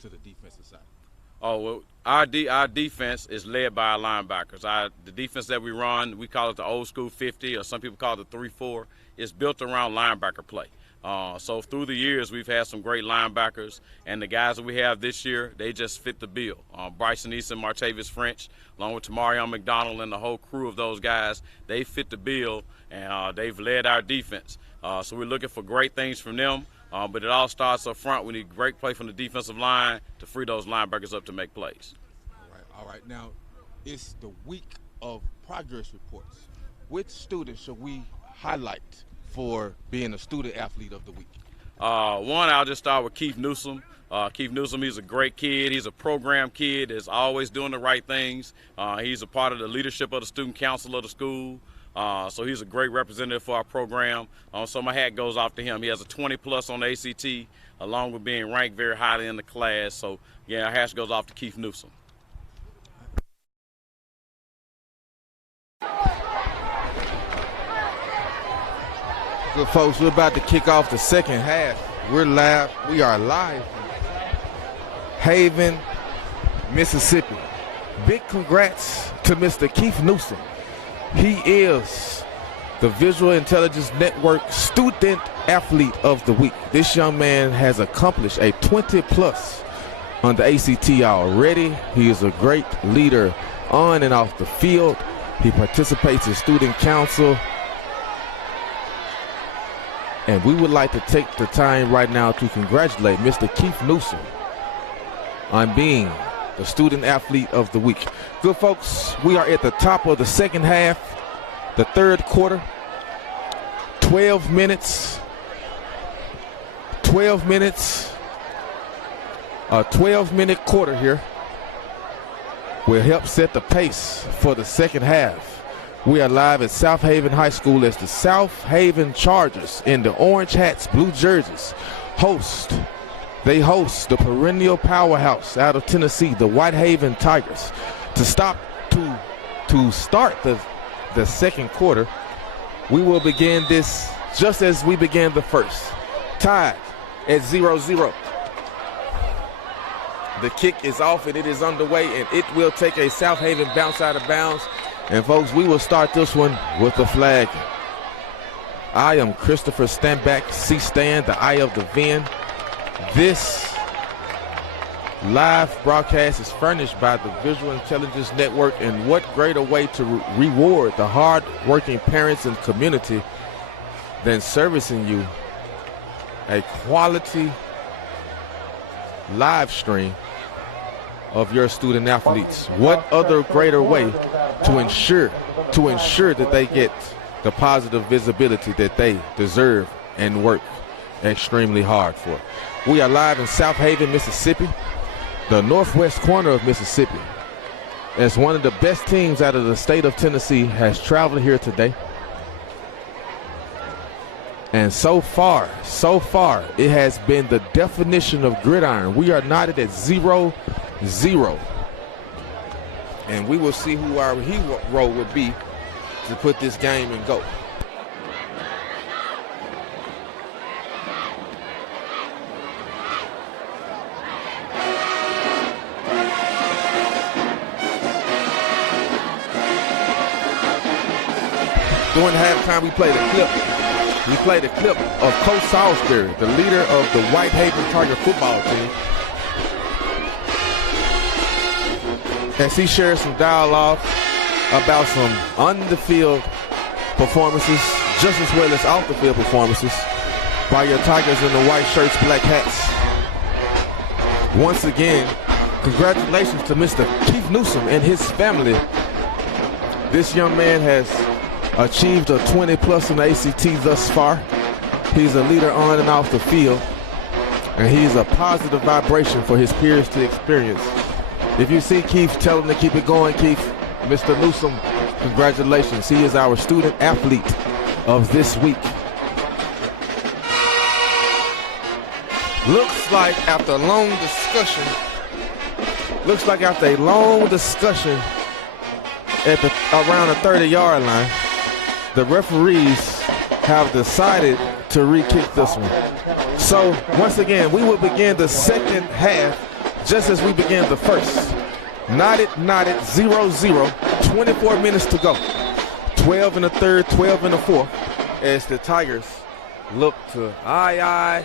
to the defensive side? Oh, well, our defense is led by our linebackers. The defense that we run, we call it the old school 50, or some people call it the 3-4. It's built around linebacker play. So through the years, we've had some great linebackers, and the guys that we have this year, they just fit the bill. Bryson Easton, Martavis French, along with Tamarion McDonald and the whole crew of those guys, they fit the bill, and they've led our defense. So we're looking for great things from them. But it all starts up front. We need great play from the defensive line to free those linebackers up to make plays. All right. Now, it's the week of progress reports. Which student should we highlight for being a student athlete of the week? One, I'll just start with Keith Newsom. Keith Newsom, he's a great kid. He's a program kid. Is always doing the right things. He's a part of the leadership of the student council of the school. So he's a great representative for our program. So my hat goes off to him. He has a 20+ on the ACT, along with being ranked very highly in the class. So, yeah, our hat goes off to Keith Newsom. Good folks, we're about to kick off the second half. We are live from Haven, Mississippi. Big congrats to Mr. Keith Newsom. He is the Visual Intelligence Network Student Athlete of the Week. This young man has accomplished a 20+ on the ACT already. He is a great leader on and off the field. He participates in student council. And we would like to take the time right now to congratulate Mr. Keith Newsom on being the Student Athlete of the Week. Good folks, we are at the top of the second half, the third quarter. 12 minutes. A 12-minute quarter here will help set the pace for the second half. We are live at Southaven High School as the Southaven Chargers in the orange hats, blue jerseys They host the perennial powerhouse out of Tennessee, the Whitehaven Tigers. To start the second quarter, we will begin this just as we began the first. Tied at 0-0. The kick is off and it is underway, and it will take a Southaven bounce out of bounds. And folks, we will start this one with the flag. I am Christopher Stanback, C-Stan, the Eye of the Ven. This live broadcast is furnished by the Visual Intelligence Network, and what greater way to reward the hard-working parents and community than servicing you a quality live stream of your student athletes. What other greater way to ensure that they get the positive visibility that they deserve and work extremely hard for. We are live in Southaven, Mississippi, the northwest corner of Mississippi, as one of the best teams out of the state of Tennessee has traveled here today. And so far, it has been the definition of gridiron. We are knotted at 0-0. And we will see who our hero would be to put this game in go. During halftime, we played a clip. We played a clip of Coach Salisbury, the leader of the Whitehaven Tiger football team, as he shared some dialogue about some on-the-field performances, just as well as off-the-field performances by your Tigers in the white shirts, black hats. Once again, congratulations to Mr. Keith Newsom and his family. This young man has achieved a 20+ in the ACT thus far. He's a leader on and off the field, and he's a positive vibration for his peers to experience. If you see Keith, tell him to keep it going, Keith. Mr. Newsom, congratulations. He is our student athlete of this week. Looks like after a long discussion around the 30-yard line, the referees have decided to re-kick this one. So once again, we will begin the second half just as we begin the first. Knotted, 0-0, 24 minutes to go. 12 in the third, 12 in the fourth, as the Tigers look to aye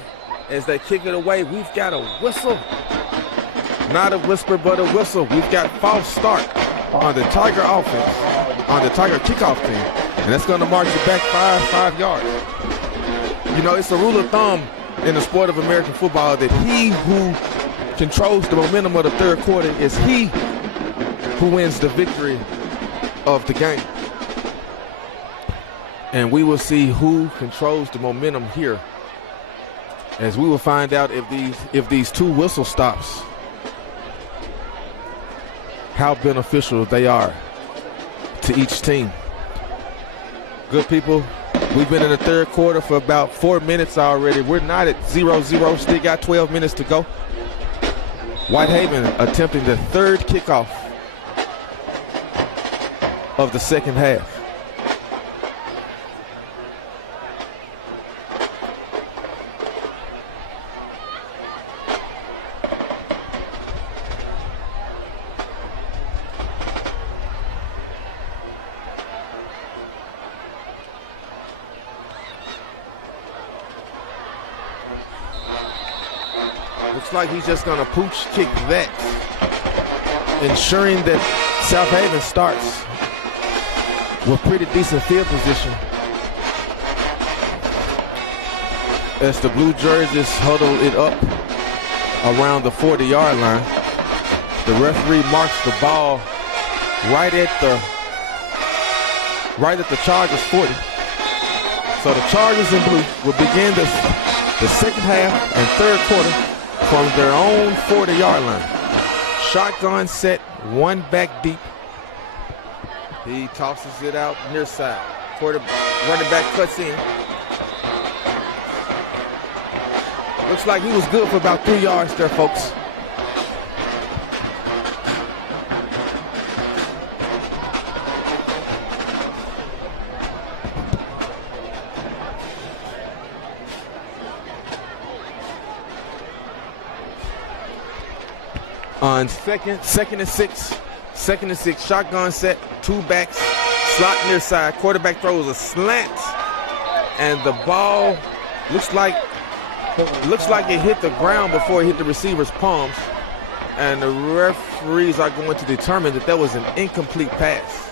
as they kick it away. We've got a whistle. Not a whisper, but a whistle. We've got false start on the Tiger offense, on the Tiger kickoff team. And that's going to march it back 5 yards. You know, it's a rule of thumb in the sport of American football that he who controls the momentum of the third quarter is he who wins the victory of the game. And we will see who controls the momentum here, as we will find out if these two whistle stops, how beneficial they are to each team. Good people, we've been in the third quarter for about 4 minutes already. We're not at 0-0, still got 12 minutes to go. Whitehaven attempting the third kickoff of the second half. Looks like he's just going to pooch kick that, ensuring that Southaven starts with pretty decent field position as the blue jerseys huddle it up around the 40-yard line. The referee marks the ball right at the Chargers 40. So the Chargers in blue will begin the second half and third quarter from their own 40-yard line. Shotgun set, one back deep. He tosses it out near side. Running back cuts in. Looks like he was good for about 3 yards there, folks. On second and six, shotgun set, two backs, slot near side. Quarterback throws a slant, and the ball looks like it hit the ground before it hit the receiver's palms, and the referees are going to determine that was an incomplete pass.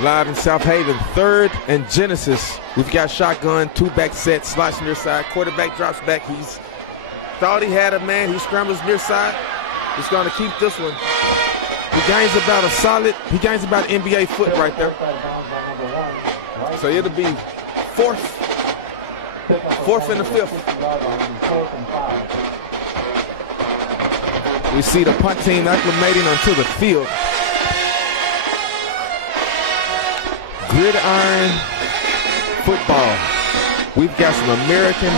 Live in Southaven, third and Genesis. We've got shotgun, two back set, slots near side. Quarterback drops back. He's thought he had a man. He scrambles near side. He's going to keep this one. He gains about NBA foot right there. So it'll be fourth and the fifth. We see the punt team acclimating onto the field. Gridiron football. We've got some American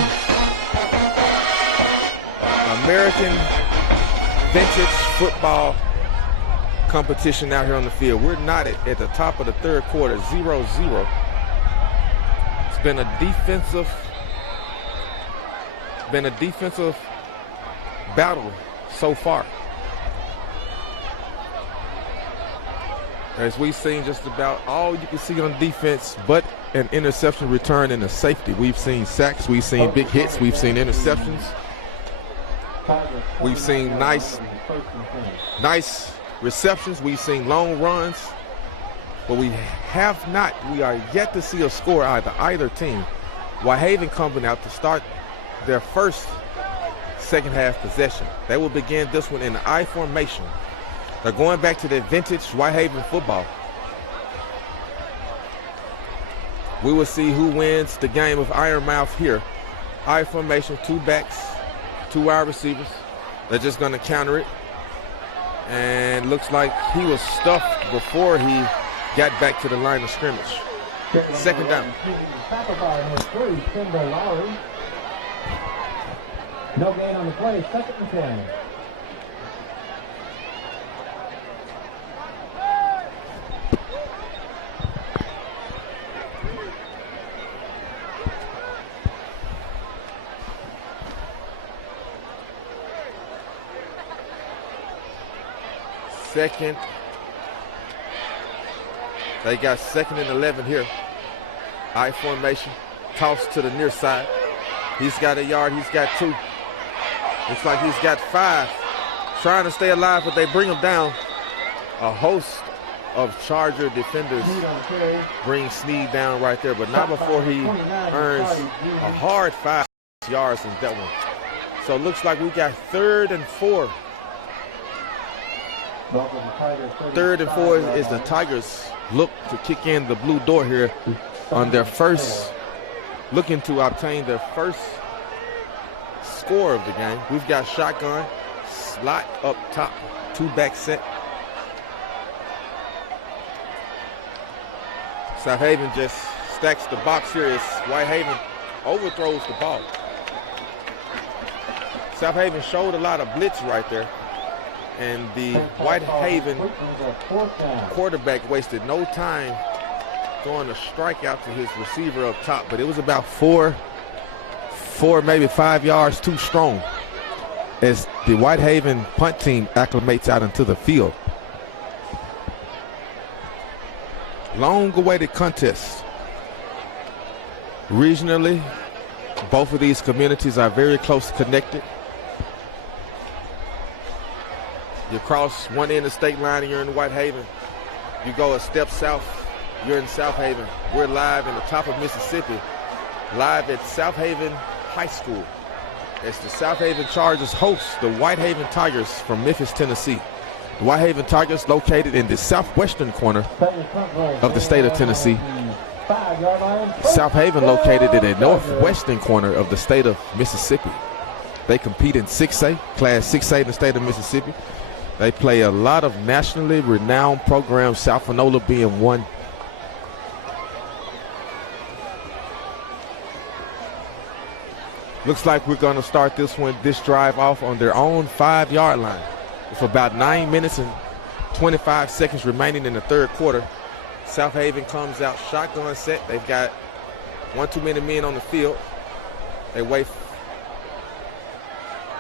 vintage football competition out here on the field. We're not at the top of the third quarter, 0-0. It's been a defensive battle so far. As we've seen just about all you can see on defense but an interception return and a safety. We've seen sacks, we've seen big hits, we've seen interceptions. We've seen nice receptions, we've seen long runs. But we are yet to see a score either team. Whitehaven coming out to start their first second half possession. They will begin this one in the I formation. They're going back to their vintage Whitehaven football. We will see who wins the game of Ironmouth here. I formation, two backs, two wide receivers. They're just going to counter it. And looks like he was stuffed before he got back to the line of scrimmage. Second down. No gain on the play, second and 10. Second. They got 2nd and 11 here. I formation. Toss to the near side. He's got a yard. He's got 2. Looks like he's got 5. Trying to stay alive, but they bring him down. A host of Charger defenders bring Snead down right there, but not before he earns a hard 5 yards in that one. So it looks like we got 3rd and 4. 3rd and 4 is the Tigers look to kick in the blue door here on their first, looking to obtain their first score of the game. We've got shotgun, slot up top, 2-back set. Southaven just stacks the box here as Whitehaven overthrows the ball. Southaven showed a lot of blitz right there, and the Whitehaven quarterback wasted no time throwing a strikeout to his receiver up top, but it was about 4, maybe 5 yards too strong as the Whitehaven punt team acclimates out into the field. Long-awaited contest. Regionally, both of these communities are very close connected. You cross one end of the state line and you're in Whitehaven. You go a step south, you're in Southaven. We're live in the top of Mississippi, live at Southaven High School. As the Southaven Chargers host the Whitehaven Tigers from Memphis, Tennessee. The Whitehaven Tigers located in the southwestern corner of the state of Tennessee. Southaven located in the northwestern corner of the state of Mississippi. They compete in 6A, Class 6A in the state of Mississippi. They play a lot of nationally renowned programs, South Fanola being one. Looks like we're going to start this drive off on their own 5-yard line. With about 9 minutes and 25 seconds remaining in the third quarter. Southaven comes out shotgun set. They've got one too many men on the field. They wait.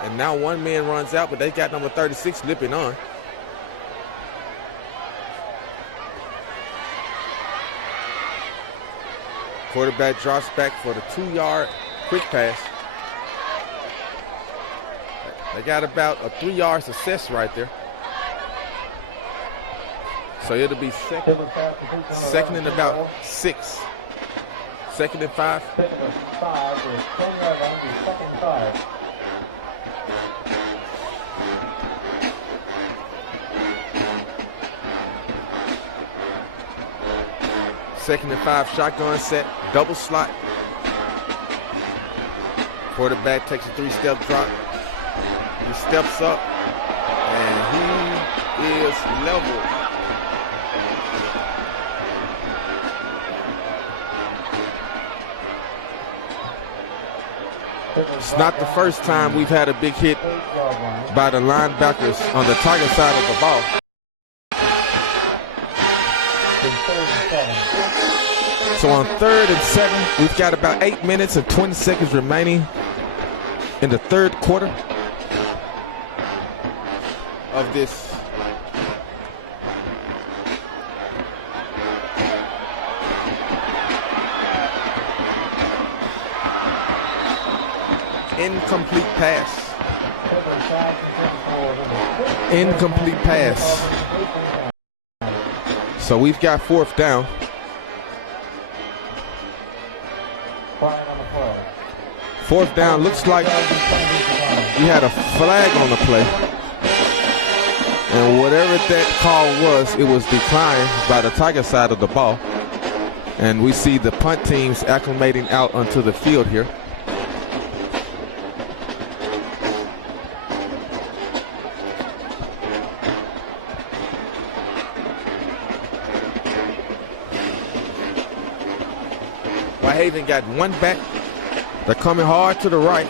And now one man runs out, but they got number 36 lipping on. Quarterback drops back for the 2-yard quick pass. They got about a 3-yard success right there. So it'll be second and about 6. 2nd and 5. Second and 5 shotgun set, double slot. Quarterback takes a 3-step drop. He steps up, and he is leveled. It's not the first time we've had a big hit by the linebackers on the Tiger side of the ball. So on 3rd and 7, we've got about 8 minutes and 20 seconds remaining in the third quarter of this. Incomplete pass. Incomplete pass. So we've got 4th down. Fourth down, looks like we had a flag on the play. And whatever that call was, it was declined by the Tiger side of the ball. And we see the punt teams acclimating out onto the field here. Whitehaven got one back. They're coming hard to the right.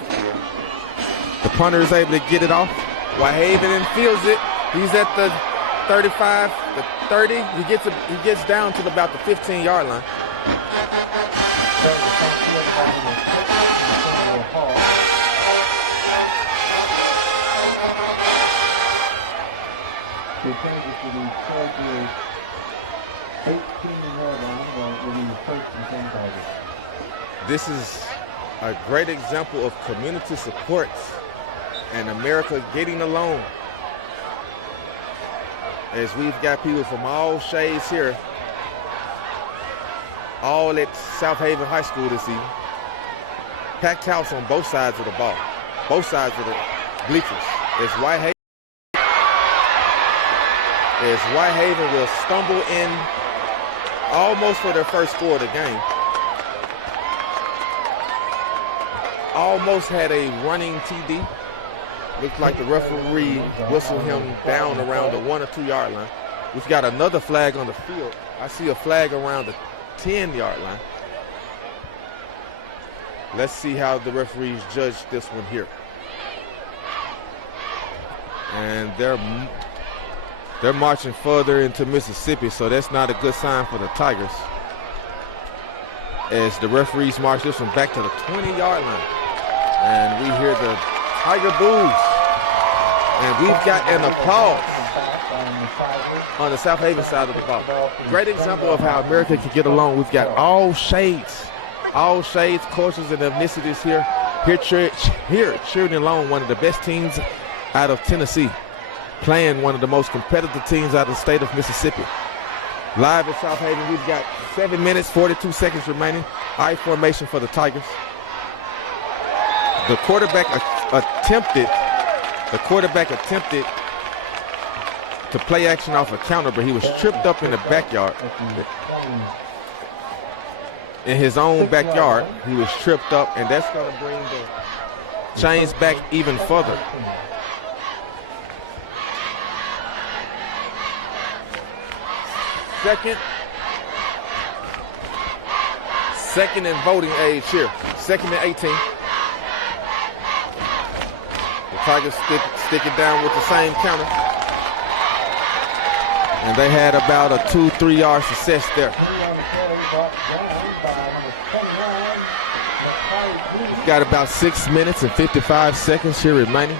The punter is able to get it off. Whitehaven feels it. He's at the 35, the 30. He gets down to about the 15-yard line. The changes to the Chargers 18-yard line will be first and 10 targets. This is a great example of community support and America getting along. As we've got people from all shades here, all at Southaven High School this evening. Packed house on both sides of the ball, both sides of the bleachers. As Whitehaven will stumble in almost for their first score of the game. Almost had a running TD. Looked like the referee whistled him down around the 1 or 2 yard line. We've got another flag on the field. I see a flag around the 10-yard line. Let's see how the referees judge this one here. And they're marching further into Mississippi, so that's not a good sign for the Tigers. As the referees march this one back to the 20-yard line. And we hear the Tiger boos. And we've got an applause on the Southaven side of the ball. Great example of how America can get along. We've got all shades, cultures, and ethnicities here. Here cheering along one of the best teams out of Tennessee, playing one of the most competitive teams out of the state of Mississippi. Live at Southaven, we've got 7 minutes, 42 seconds remaining. I formation for the Tigers. The quarterback attempted to play action off a counter, but he was tripped up in the backyard. In his own backyard, he was tripped up, and that's going to bring the chains back even further. Second in voting age here. Second and 18. The Tigers stick it down with the same counter. And they had about a 2-3 yard success there. We've got about 6 minutes and 55 seconds here remaining.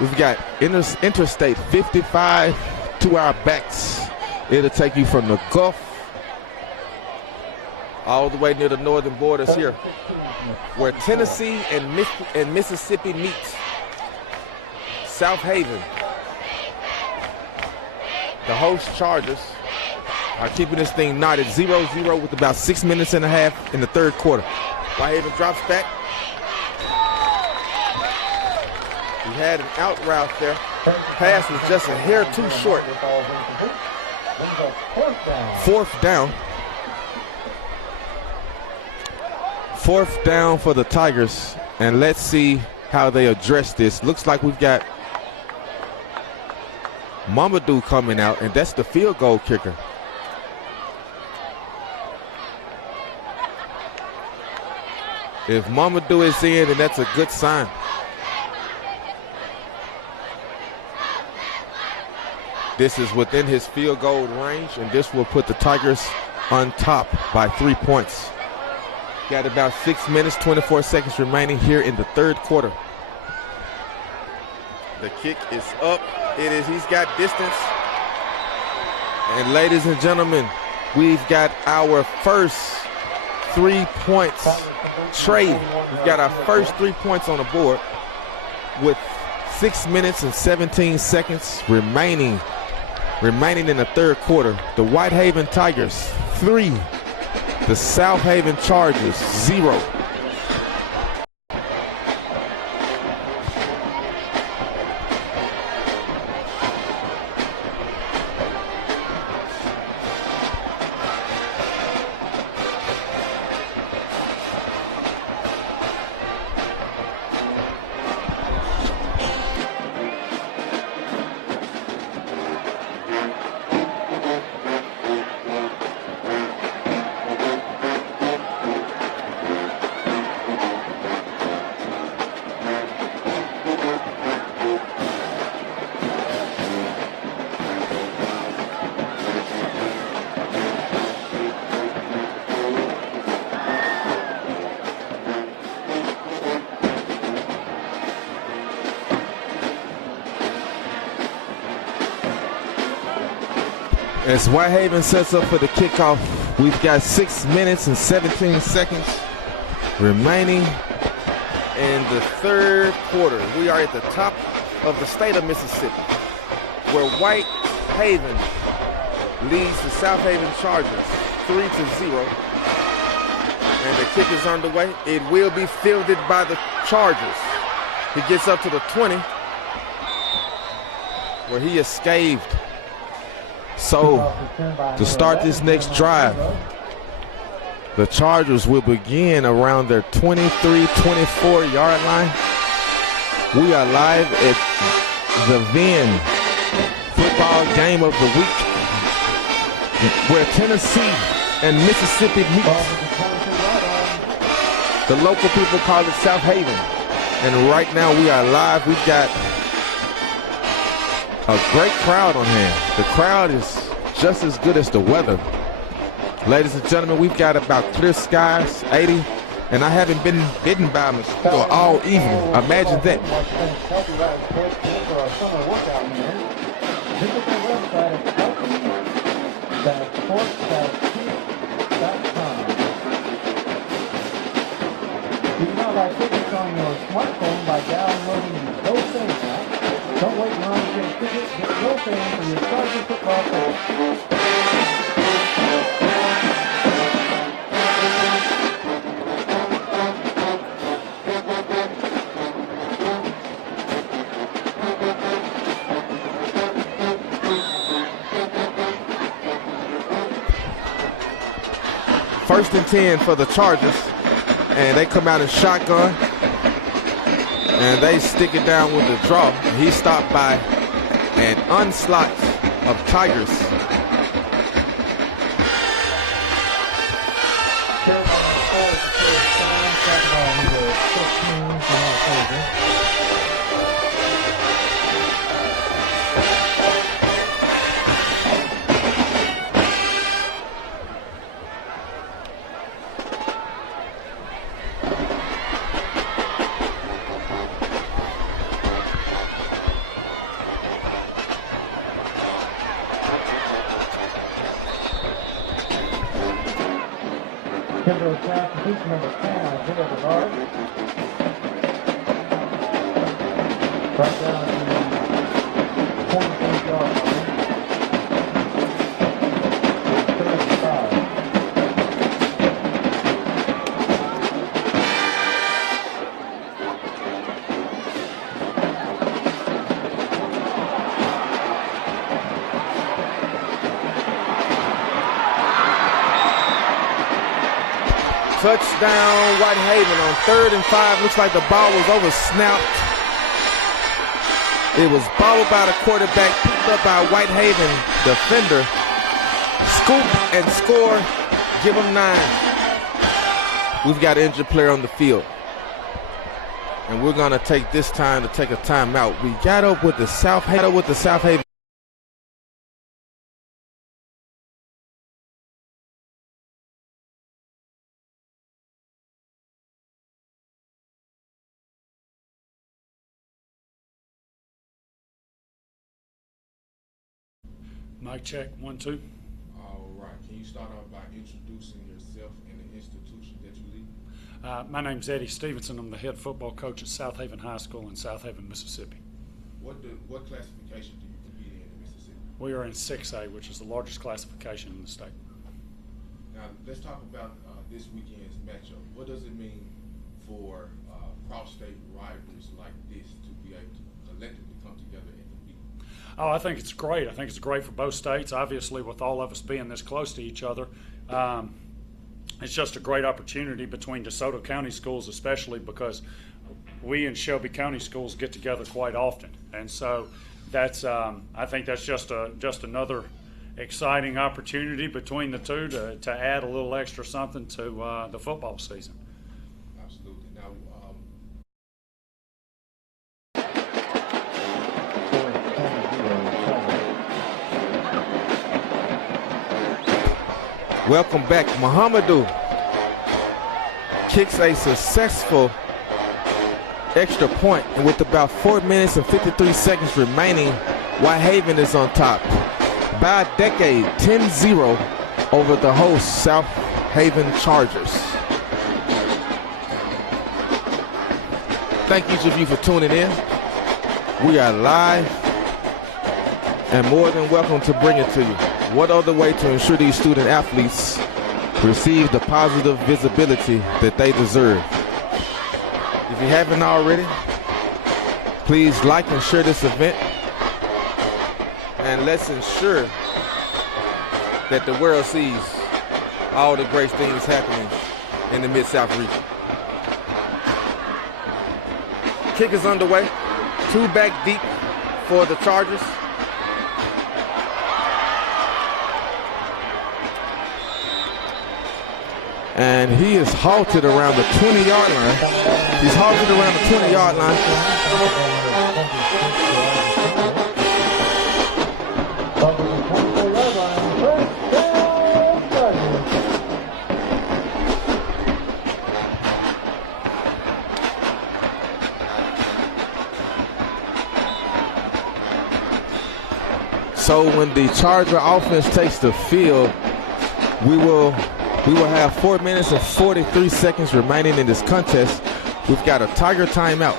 We've got Interstate 55 to our backs. It'll take you from the Gulf all the way near the northern borders here, where Tennessee and Mississippi meet. Southaven, the host Chargers, are keeping this thing knotted 0-0 with about 6 minutes and a half in the third quarter. Whitehaven drops back. He had an out route there. Pass was just a hair too short. Fourth down for the Tigers, and let's see how they address this. Looks like we've got Mamadou coming out, and that's the field goal kicker. If Mamadou is in, then that's a good sign. This is within his field goal range, and this will put the Tigers on top by 3 points. Got about 6 minutes, 24 seconds remaining here in the third quarter. The kick is up. He's got distance. And ladies and gentlemen, we've got our first 3 points trade. We've got our first 3 points on the board with 6 minutes and 17 seconds remaining in the third quarter. The Whitehaven Tigers 3, the Southaven Chargers 0. As Whitehaven sets up for the kickoff, we've got 6 minutes and 17 seconds remaining in the third quarter. We are at the top of the state of Mississippi, where Whitehaven leads the Southaven Chargers 3-0. And the kick is underway. It will be fielded by the Chargers. He gets up to the 20, where he escaped. So, to start this next drive, the Chargers will begin around their 23-24 yard line. We are live at the VIN football game of the week, where Tennessee and Mississippi meet. The local people call it Southaven. And right now we are live. We've got a great crowd on hand. The crowd is just as good as the weather. Ladies and gentlemen, we've got about clear skies, 80, and I haven't been bitten by a mosquito all evening. Imagine that. You can now buy tickets on your smartphone by downloading the GoFan app. Don't wait long to get a ticket. Get GoFan for your Charger football fans. First and 10 for the Chargers. And they come out in shotgun, and they stick it down with the draw. He's stopped by an onslaught of Tigers. Kimberly Constitution number 10, Isaiah Bernard. Right down to the 24-yard line. 35. Touchdown, Whitehaven on 3rd and 5. Looks like the ball was over-snapped. It was bobbled by the quarterback, picked up by Whitehaven defender. Scoop and score. Give them 9. We've got an injured player on the field. And we're going to take this time to take a timeout. We got up with the Southaven. Mic check, 1, 2. All right. Can you start off by introducing yourself and the institution that you lead? My name's Eddie Stevenson. I'm the head football coach at Southaven High School in Southaven, Mississippi. What classification do you compete in Mississippi? We are in 6A, which is the largest classification in the state. Now, let's talk about this weekend's matchup. What does it mean for cross-state rivals like this to be able to collectively come together and compete? Oh, I think it's great. I think it's great for both states. Obviously, with all of us being this close to each other, it's just a great opportunity between DeSoto County schools, especially because we and Shelby County schools get together quite often, and so that's I think that's just another exciting opportunity between the two to add a little extra something to the football season. Absolutely. Now, welcome back. Muhammadu kicks a successful extra point, and with about 4 minutes and 53 seconds remaining, Whitehaven is on top. by a decade, 10-0 over the host Southaven Chargers. Thank each of you for tuning in. We are live and more than welcome to bring it to you. What other way to ensure these student athletes receive the positive visibility that they deserve? If you haven't already, please like and share this event, and let's ensure that the world sees all the great things happening in the Mid-South region. Kick is underway. 2 back deep for the Chargers. And he is halted around the 20-yard line. He's halted around the 20-yard line. So when the Charger offense takes the field, we will have 4 minutes and 43 seconds remaining in this contest. We've got a Tiger timeout.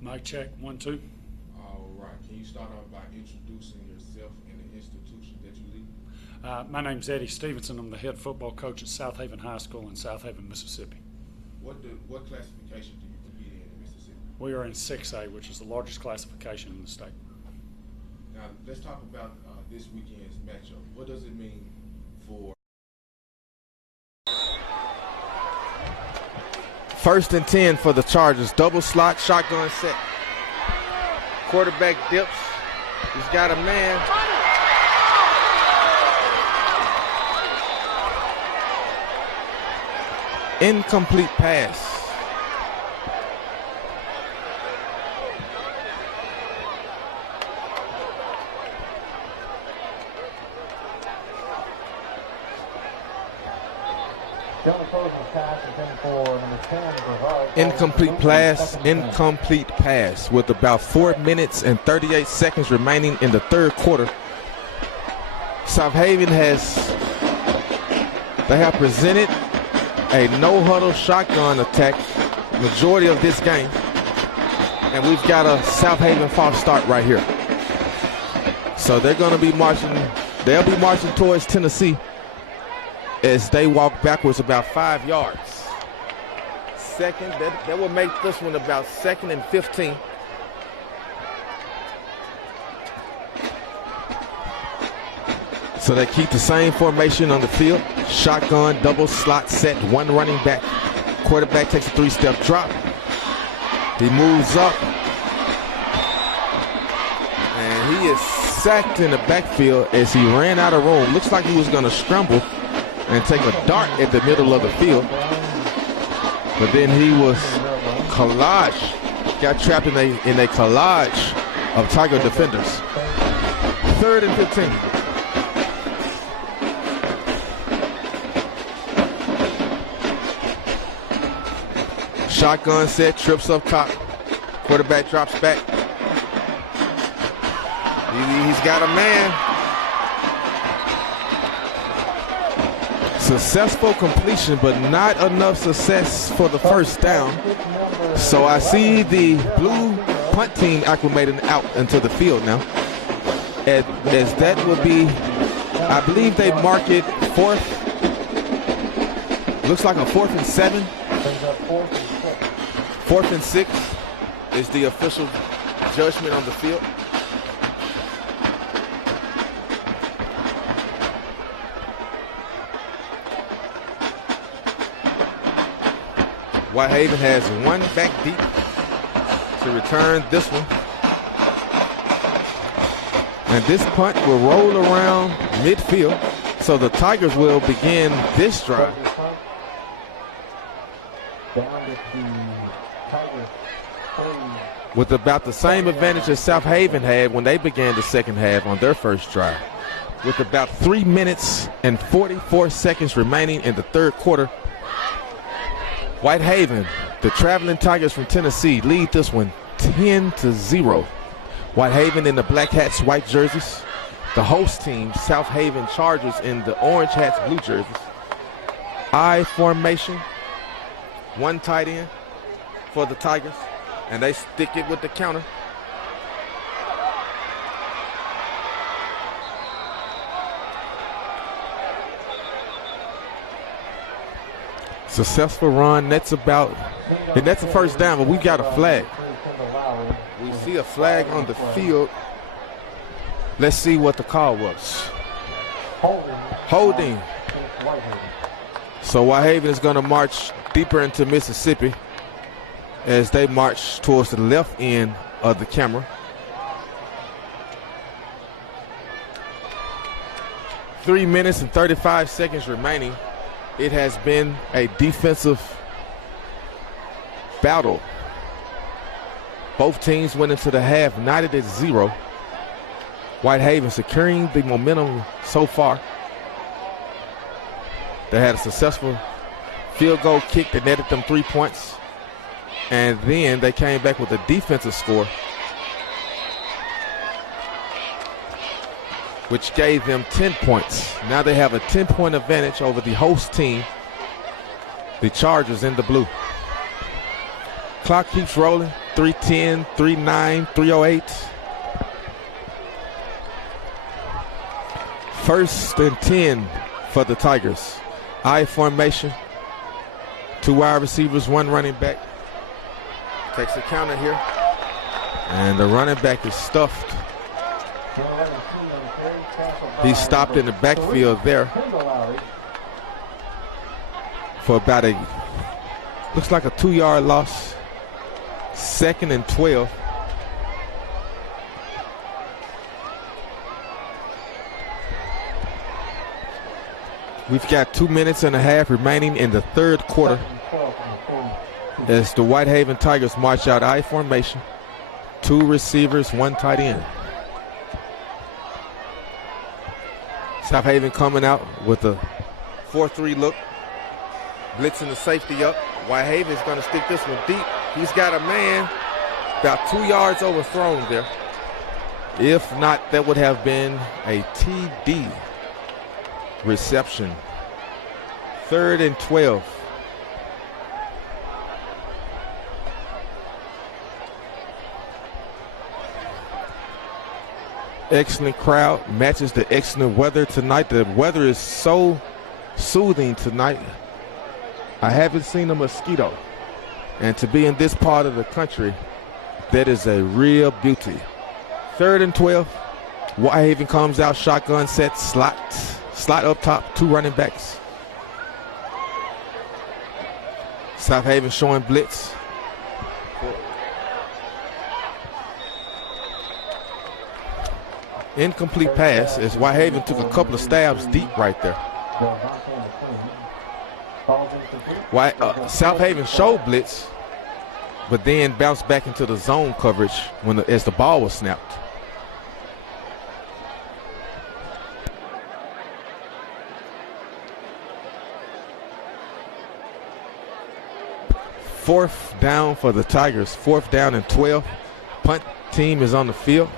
Mic check, 1, 2. All right. Can you start off by introducing yourself and the institution that you lead? My name's Eddie Stevenson. I'm the head football coach at Southaven High School in Southaven, Mississippi. What classification do you compete in Mississippi? We are in 6A, which is the largest classification in the state. Now, let's talk about this weekend's matchup. What does it mean for... First and 10 for the Chargers. Double slot, shotgun set. Quarterback dips. He's got a man. Incomplete pass. Incomplete pass with about 4 minutes and 38 seconds remaining in the third quarter. Southaven they have presented a no-huddle shotgun attack majority of this game. And we've got a Southaven false start right here. So they're going to be they'll be marching towards Tennessee as they walk backwards about 5 yards. Second, that will make this one about 2nd and 15. So they keep the same formation on the field. Shotgun, double slot set, 1 running back. Quarterback takes a 3-step drop. He moves up. And he is sacked in the backfield as he ran out of room. Looks like he was going to scramble and take a dart at the middle of the field. But then he was got trapped in a collage of Tiger defenders. 3rd and 15. Shotgun set, trips up top. Quarterback drops back. He's got a man. Successful completion, but not enough success for the first down. So I see the blue punt team acclimating out into the field now. As that would be, I believe they mark it 4th. Looks like a 4th and 7. 4th and 6 is the official judgment on the field. Whitehaven has 1 back deep to return this one. And this punt will roll around midfield. So the Tigers will begin this drive. with about the same advantage as Southaven had when they began the second half on their first drive. With about 3 minutes and 44 seconds remaining in the third quarter, Whitehaven, the traveling Tigers from Tennessee, lead this one 10-0. Whitehaven in the black hats, white jerseys. The host team, Southaven Chargers, in the orange hats, blue jerseys. I formation, one tight end for the Tigers, and they stick it with the counter. Successful run, that's about, and that's a first down, but we've got a flag. We see a flag on the field. Let's see what the call was. Holding. So Whitehaven is going to march deeper into Mississippi as they march towards the left end of the camera. Three minutes and 35 seconds remaining. It has been a defensive battle. Both teams went into the half knotted at 0. Whitehaven securing the momentum so far. They had a successful field goal kick that netted them 3 points. And then they came back with a defensive score, which gave them 10 points. Now they have a 10-point advantage over the host team, the Chargers in the blue. Clock keeps rolling. 3:10, 3:09, 3:08. First and 10 for the Tigers. I formation. 2 wide receivers, 1 running back. Takes a counter here. And the running back is stuffed. He stopped in the backfield there for about looks like a 2-yard loss. 2nd and 12. We've got 2 minutes and a half remaining in the third quarter as the Whitehaven Tigers march out I formation. 2 receivers, 1 tight end. Southaven coming out with a 4-3 look. Blitzing the safety up. Whitehaven is going to stick this one deep. He's got a man about 2 yards overthrown there. If not, that would have been a TD reception. 3rd and 12. Excellent crowd, matches the excellent weather tonight. The weather is so soothing tonight. I haven't seen a mosquito. And to be in this part of the country, that is a real beauty. 3rd and 12. Whitehaven comes out, shotgun set, slot up top, 2 running backs. Southaven showing blitz. Incomplete pass as Whitehaven took a couple of stabs deep right there. Southaven showed blitz, but then bounced back into the zone coverage as the ball was snapped. Fourth down for the Tigers. 4th down and 12. Punt team is on the field.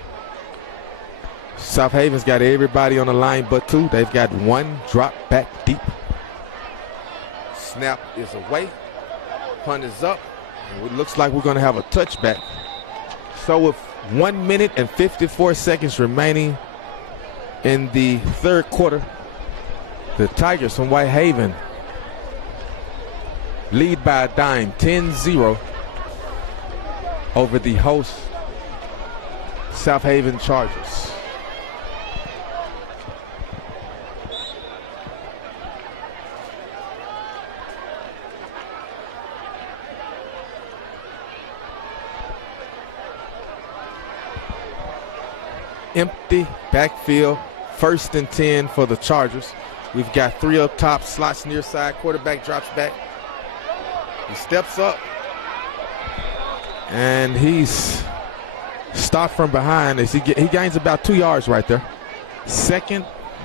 Southaven's got everybody on the line but 2. They've got 1 drop back deep. Snap is away. Punt is up. And it looks like we're going to have a touchback. So with 1 minute and 54 seconds remaining in the third quarter, the Tigers from Whitehaven lead by a dime, 10-0 over the host Southaven Chargers. Empty backfield, 1st and 10 for the Chargers. We've got 3 up top, slots near side, quarterback drops back. He steps up, and he's stop from behind as he gains about 2 yards right there. Second,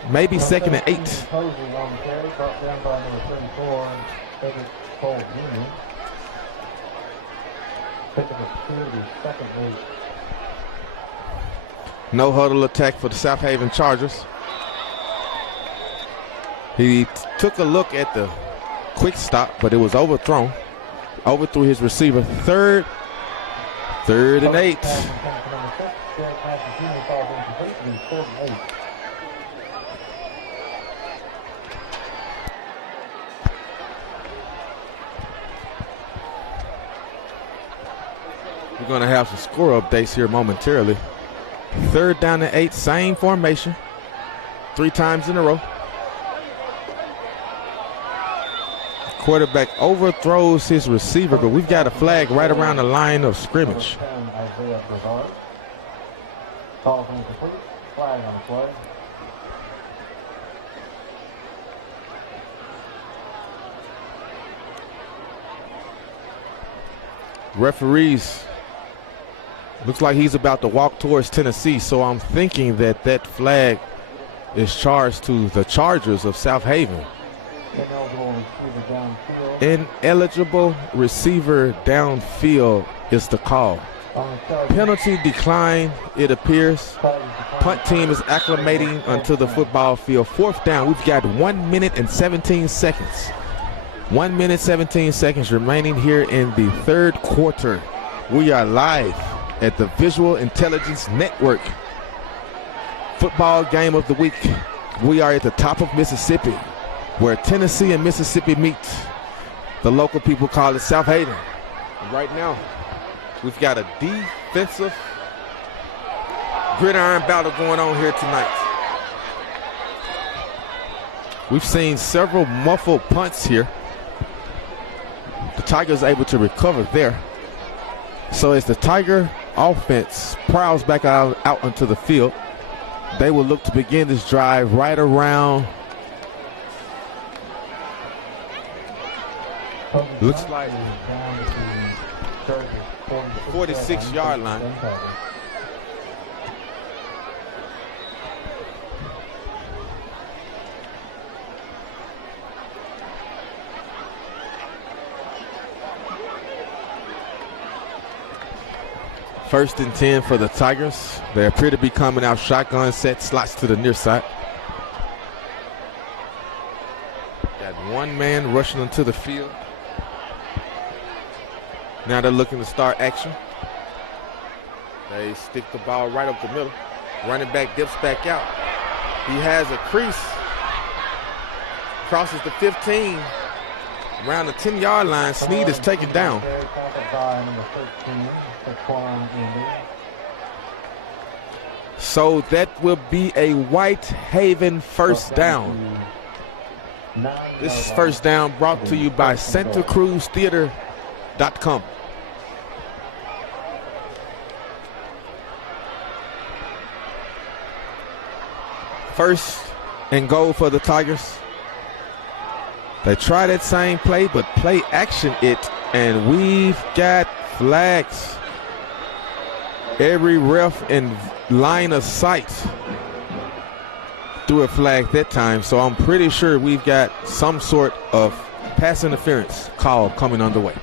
maybe second and 8. Posey on the carry, brought down by number 34, Cedric Cole Jr. Picking up 2 of his second lead. No huddle attack for the Southaven Chargers. He took a look at the quick stop, but it was overthrown. Overthrew his receiver. Third and 8. We're going to have some score updates here momentarily. 3rd down and 8, same formation. 3 times in a row. Quarterback overthrows his receiver, but we've got a flag right around the line of scrimmage. Referees, looks like he's about to walk towards Tennessee, so I'm thinking that that flag is charged to the Chargers of Southaven. Ineligible receiver downfield is the call. Penalty decline, it appears. Punt team is acclimating onto the football field. 4th down, we've got 1 minute and 17 seconds. 1 minute, 17 seconds remaining here in the 3rd quarter. We are live at the Visual Intelligence Network football game of the week. We are at the top of Mississippi, where Tennessee and Mississippi meet. The local people call it Southaven. Right now, we've got a defensive gridiron battle going on here tonight. We've seen several muffled punts here. The Tigers able to recover there. So as the Tiger offense prowls back out onto the field, they will look to begin this drive right around, looks like 46-yard line. First and 10 for the Tigers. They appear to be coming out shotgun set, slots to the near side. Got one man rushing onto the field. Now they're looking to start action. They stick the ball right up the middle. Running back dips back out. He has a crease. Crosses the 15. Around the 10-yard line, Snead is taken down. So that will be a Whitehaven first down. This is first down brought to you by SantaCruzTheater.com. First and goal for the Tigers. They try that same play, but play action it, and we've got flags. Every ref in line of sight threw a flag that time, so I'm pretty sure we've got some sort of pass interference call coming underway.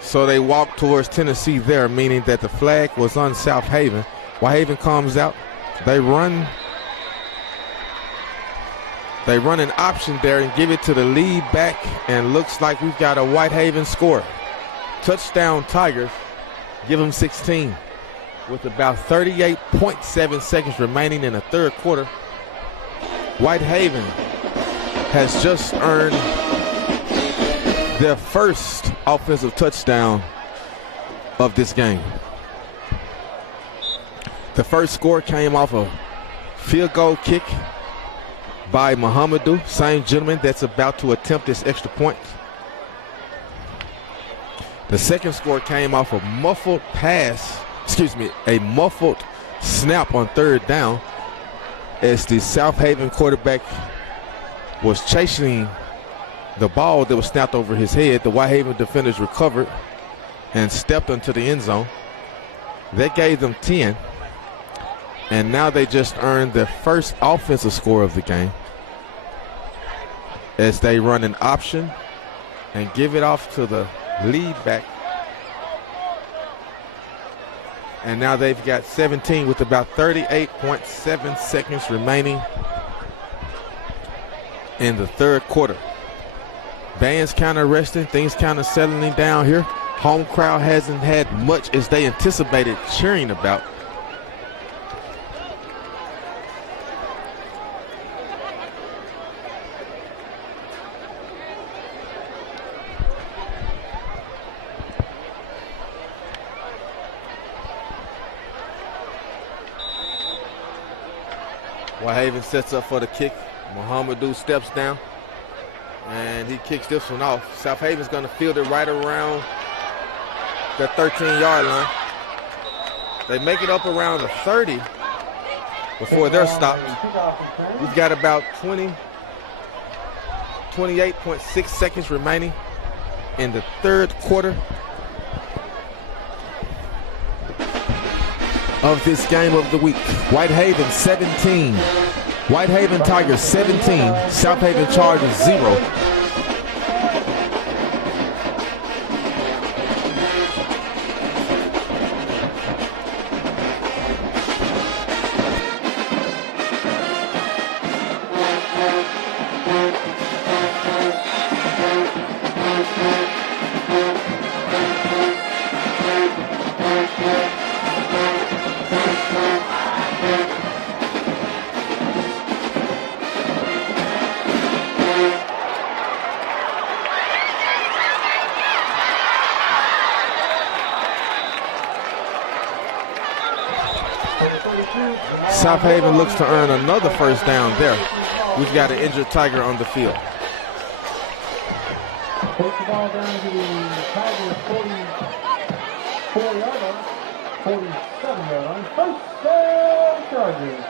So they walk towards Tennessee there, meaning that the flag was on Southaven. Whitehaven comes out. They run an option there and give it to the lead back, and looks like we've got a Whitehaven score. Touchdown Tigers. Give them 16 with about 38.7 seconds remaining in the 3rd quarter. Whitehaven has just earned their first offensive touchdown of this game. The first score came off a field goal kick by Muhammadu, same gentleman that's about to attempt this extra point. The second score came off a muffled a muffled snap on third down as the Southaven quarterback was chasing the ball that was snapped over his head. The Whitehaven defenders recovered and stepped into the end zone. That gave them 10. And now they just earned their first offensive score of the game as they run an option and give it off to the lead back. And now they've got 17 with about 38.7 seconds remaining in the third quarter. Band's kind of resting, things kind of settling down here. Home crowd hasn't had much as they anticipated cheering about. Whitehaven sets up for the kick. Muhammadu steps down, and he kicks this one off. Southaven's going to field it right around the 13-yard line. They make it up around the 30 before they're stopped. We've got about 28.6 seconds remaining in the third quarter of this game of the week. Whitehaven 17. Whitehaven Tigers 17. Southaven Chargers 0. Southaven looks to earn another first down there. We've got an injured Tiger on the field. Takes the ball down to the Tigers 44-yard line, 47-yard line. First down, Chargers.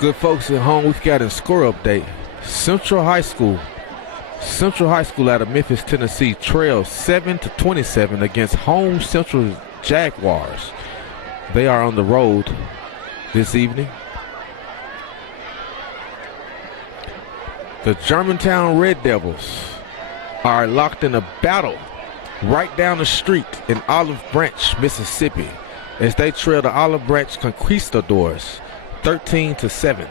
Good folks at home, we've got a score update. Central High School out of Memphis, Tennessee trails 7-27 against home Central Jaguars. They are on the road this evening. The Germantown Red Devils are locked in a battle right down the street in Olive Branch, Mississippi, as they trail the Olive Branch Conquistadors 13-7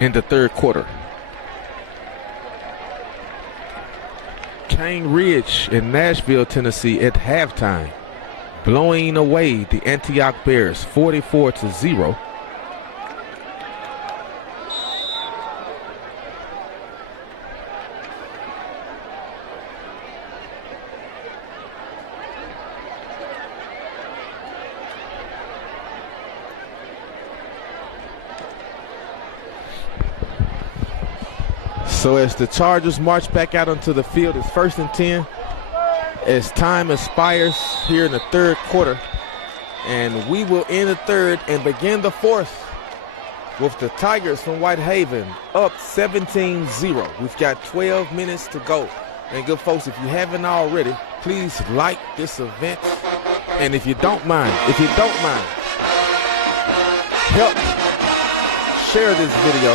in the third quarter. Cane Ridge in Nashville, Tennessee at halftime, blowing away the Antioch Bears 44-0. So as the Chargers march back out onto the field, it's 1st and 10 as time expires here in the third quarter. And we will end the third and begin the fourth with the Tigers from Whitehaven up 17-0. We've got 12 minutes to go. And good folks, if you haven't already, please like this event. And if you don't mind, help share this video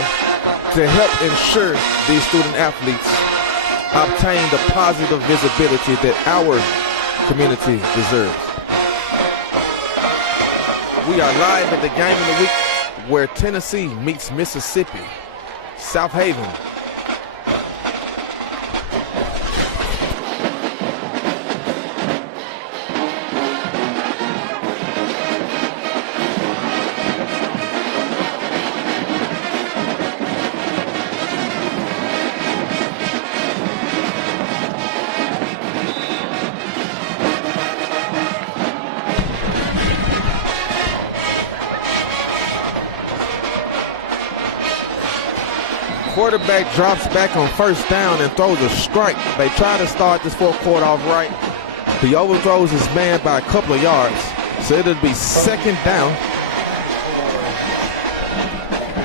to help ensure these student athletes obtain the positive visibility that our community deserves. We are live at the game of the week where Tennessee meets Mississippi. Southaven. Quarterback drops back on first down and throws a strike. They try to start this fourth quarter off right. He overthrows his man by a couple of yards, so it'll be second down.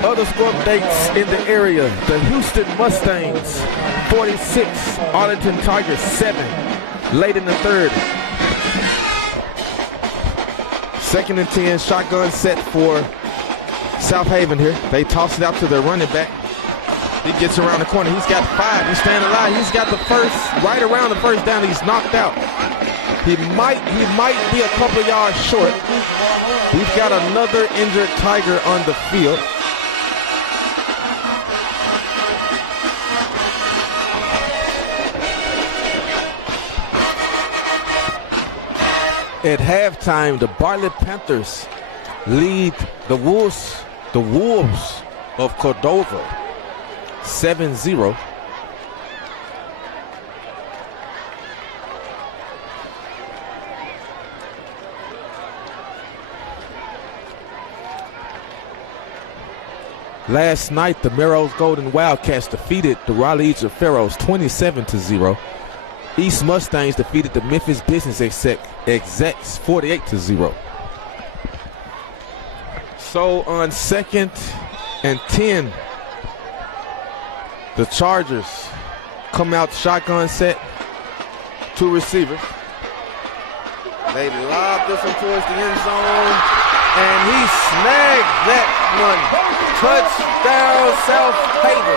Other score updates in the area. The Houston Mustangs, 46. Arlington Tigers, 7. Late in the third. 2nd and 10, shotgun set for Southaven here. They toss it out to their running back. He gets around the corner. He's got 5. He's staying alive. He's got the first, right around the first down. He's knocked out. He might be a couple of yards short. We've got another injured Tiger on the field. At halftime, the Bartlett Panthers lead the Wolves of Cordova 7-0. Last night, the Merrill's Golden Wildcats defeated the Raleigh-Egypt Pharaohs 27-0. East Mustangs defeated the Memphis Business Execs 48-0. So on 2nd and 10, the Chargers come out shotgun set, 2 receivers. They lob this one towards the end zone, and he snagged that one. Touchdown, Southaven.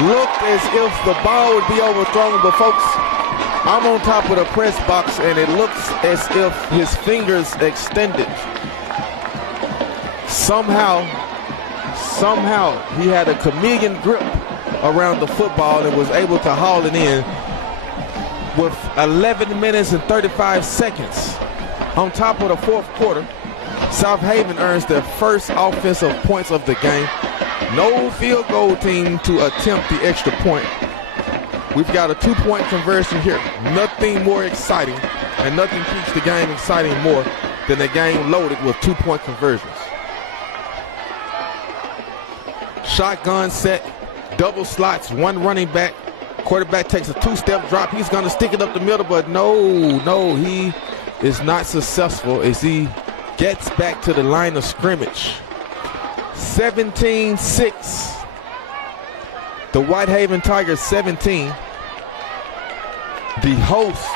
Looked as if the ball would be overthrown, but folks, I'm on top of the press box, and it looks as if his fingers extended. Somehow, he had a chameleon grip around the football and was able to haul it in with 11 minutes and 35 seconds. On top of the fourth quarter, Southaven earns their first offensive points of the game. No field goal team to attempt the extra point. We've got a 2-point conversion here. Nothing more exciting, and nothing keeps the game exciting more than a game loaded with 2-point conversions. Shotgun set, double slots, 1 running back. Quarterback takes a 2-step drop. He's going to stick it up the middle, but no, he is not successful as he gets back to the line of scrimmage. 17-6. The Whitehaven Tigers 17. The host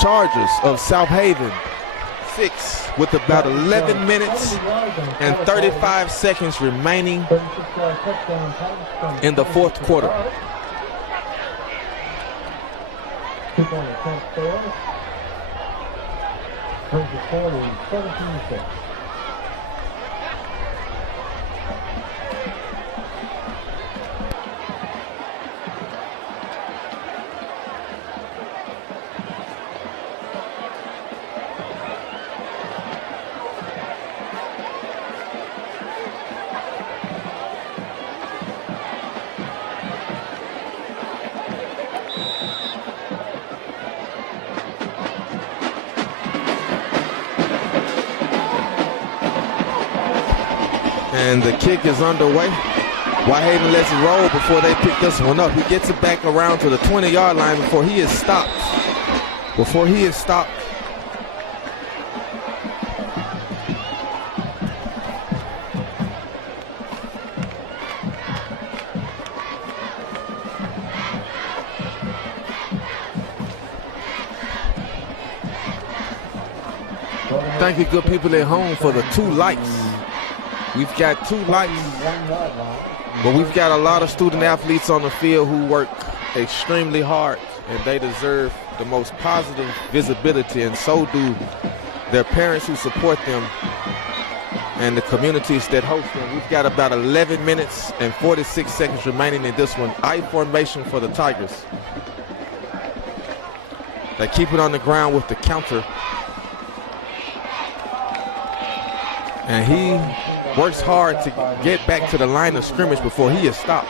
Chargers of Southaven 6 with about 11 minutes and 35 seconds remaining in the fourth quarter. 2-point attempt failed. Brings the score to 17-6. And the kick is underway. Whitehaven lets it roll before they pick this one up. He gets it back around to the 20-yard line before he is stopped. Thank you, good people at home, for the 2 lights. We've got 2 lights, 1 yard line. but we've got a lot of student athletes on the field who work extremely hard, and they deserve the most positive visibility, and so do their parents who support them and the communities that host them. We've got about 11 minutes and 46 seconds remaining in this one. I formation for the Tigers. They keep it on the ground with the counter. And he works hard to get back to the line of scrimmage before he is stopped.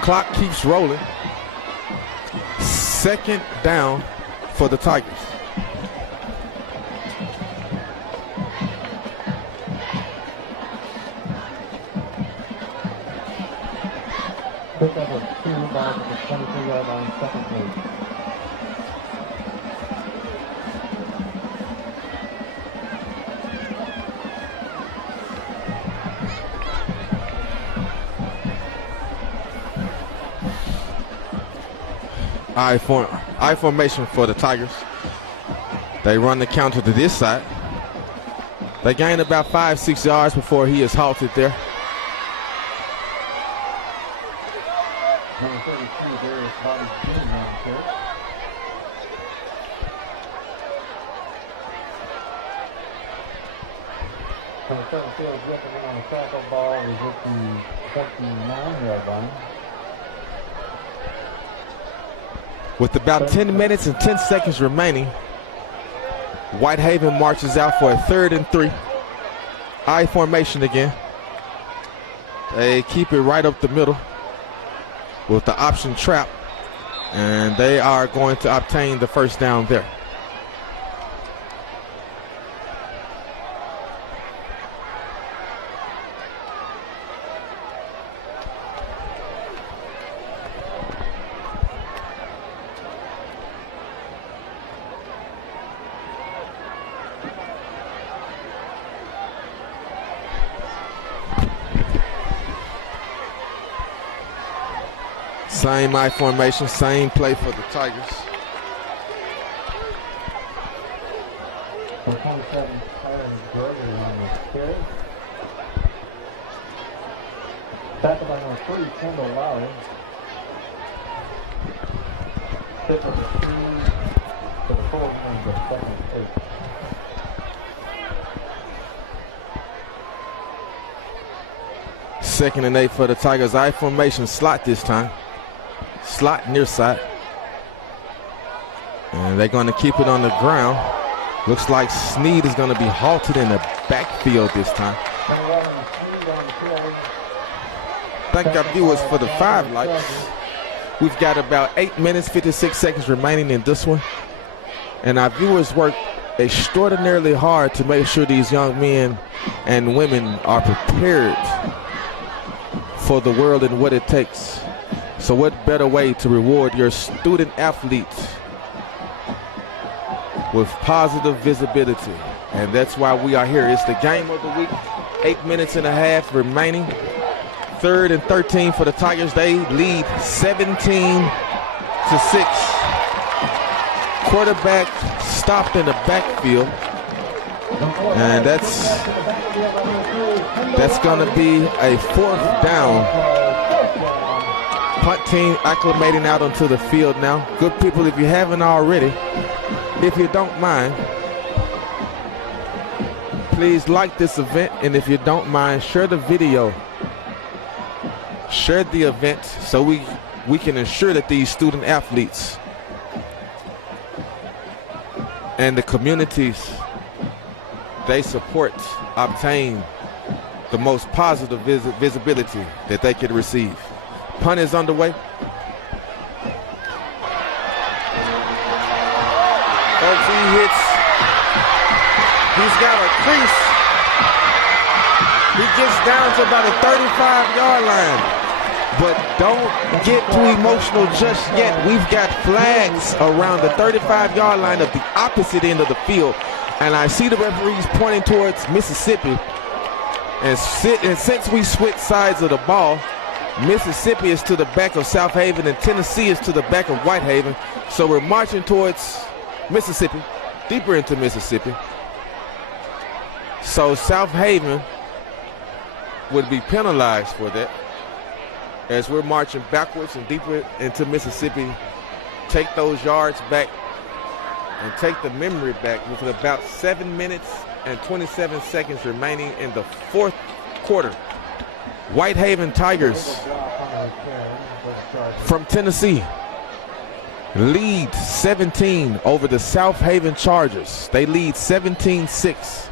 Clock keeps rolling. 2nd down for the Tigers. Pick up a 2 balls at the 23-yard line, 2nd play. I formation for the Tigers. They run the counter to this side. They gain about 5-6 yards before he is halted there. Number 32, Darius Bobby Jr. on the pitch. Number 7 field Griffin in on the tackle. Ball is at the 29-yard line. With about 10 minutes and 10 seconds remaining, Whitehaven marches out for a 3rd and 3. I formation again. They keep it right up the middle with the option trap, and they are going to obtain the 1st down there. Same I formation, same play for the Tigers. For 27, Aaron Gregory on the carry. Tackled by number 3, Kendall Lowry. Pick up a 2 for the 4th and the 2nd 8. Second and 8 for the Tigers. I formation, slot this time. Slot near side. And they're going to keep it on the ground. Looks like Sneed is going to be halted in the backfield this time. Thank our viewers for the 5 lights. We've got about 8 minutes, 56 seconds remaining in this one. And our viewers work extraordinarily hard to make sure these young men and women are prepared for the world and what it takes. So what better way to reward your student athletes with positive visibility? And that's why we are here. It's the game of the week. 8 minutes and a half remaining. 3rd and 13 for the Tigers. They lead 17-6. Quarterback stopped in the backfield. And that's going to be a 4th down. Punt team acclimating out onto the field now. Good people, if you haven't already, if you don't mind, please like this event, and if you don't mind, share the video. Share the event so we can ensure that these student athletes and the communities they support obtain the most positive visibility that they can receive. Punt is underway. Folks, he's got a crease. He gets down to about a 35-yard line. But don't get too emotional just yet. We've got flags around the 35-yard line of the opposite end of the field. And I see the referees pointing towards Mississippi. And since we switched sides of the ball, Mississippi is to the back of Southaven and Tennessee is to the back of Whitehaven. So we're marching towards Mississippi, deeper into Mississippi. So Southaven would be penalized for that as we're marching backwards and deeper into Mississippi. Take those yards back and take the memory back with about 7 minutes and 27 seconds remaining in the fourth quarter. Whitehaven Tigers from Tennessee lead 17 over the Southaven Chargers. They lead 17-6.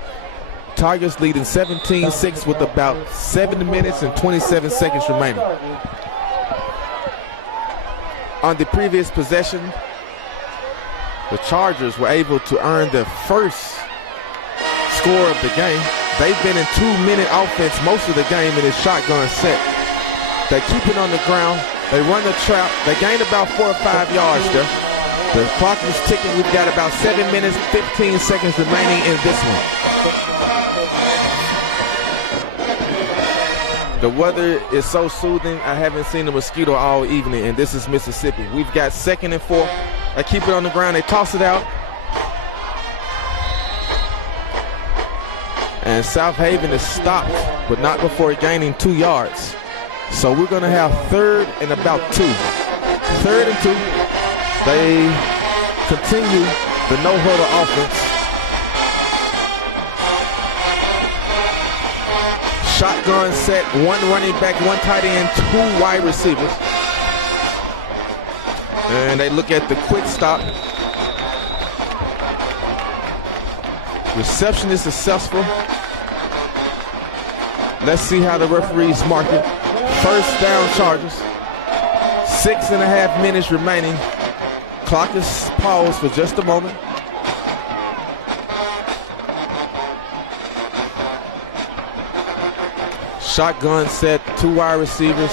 Tigers leading 17-6 with about 7 minutes and 27 seconds remaining. On the previous possession, the Chargers were able to earn their first score of the game. They've been in 2-minute offense most of the game in this shotgun set. They keep it on the ground. They run the trap. They gain about 4 or 5 yards there. The clock is ticking. We've got about 7 minutes, 15 seconds remaining in this one. The weather is so soothing. I haven't seen a mosquito all evening, and this is Mississippi. We've got 2nd and 4. They keep it on the ground. They toss it out. And Southaven is stopped, but not before gaining 2 yards. So we're going to have 3rd and about 2. 3rd and 2. They continue the no-huddle offense. Shotgun set, 1 running back, 1 tight end, 2 wide receivers. And they look at the quick stop. Reception is successful. Let's see how the referees mark it. First down Chargers. 6.5 minutes remaining. Clock is paused for just a moment. Shotgun set, 2 wide receivers.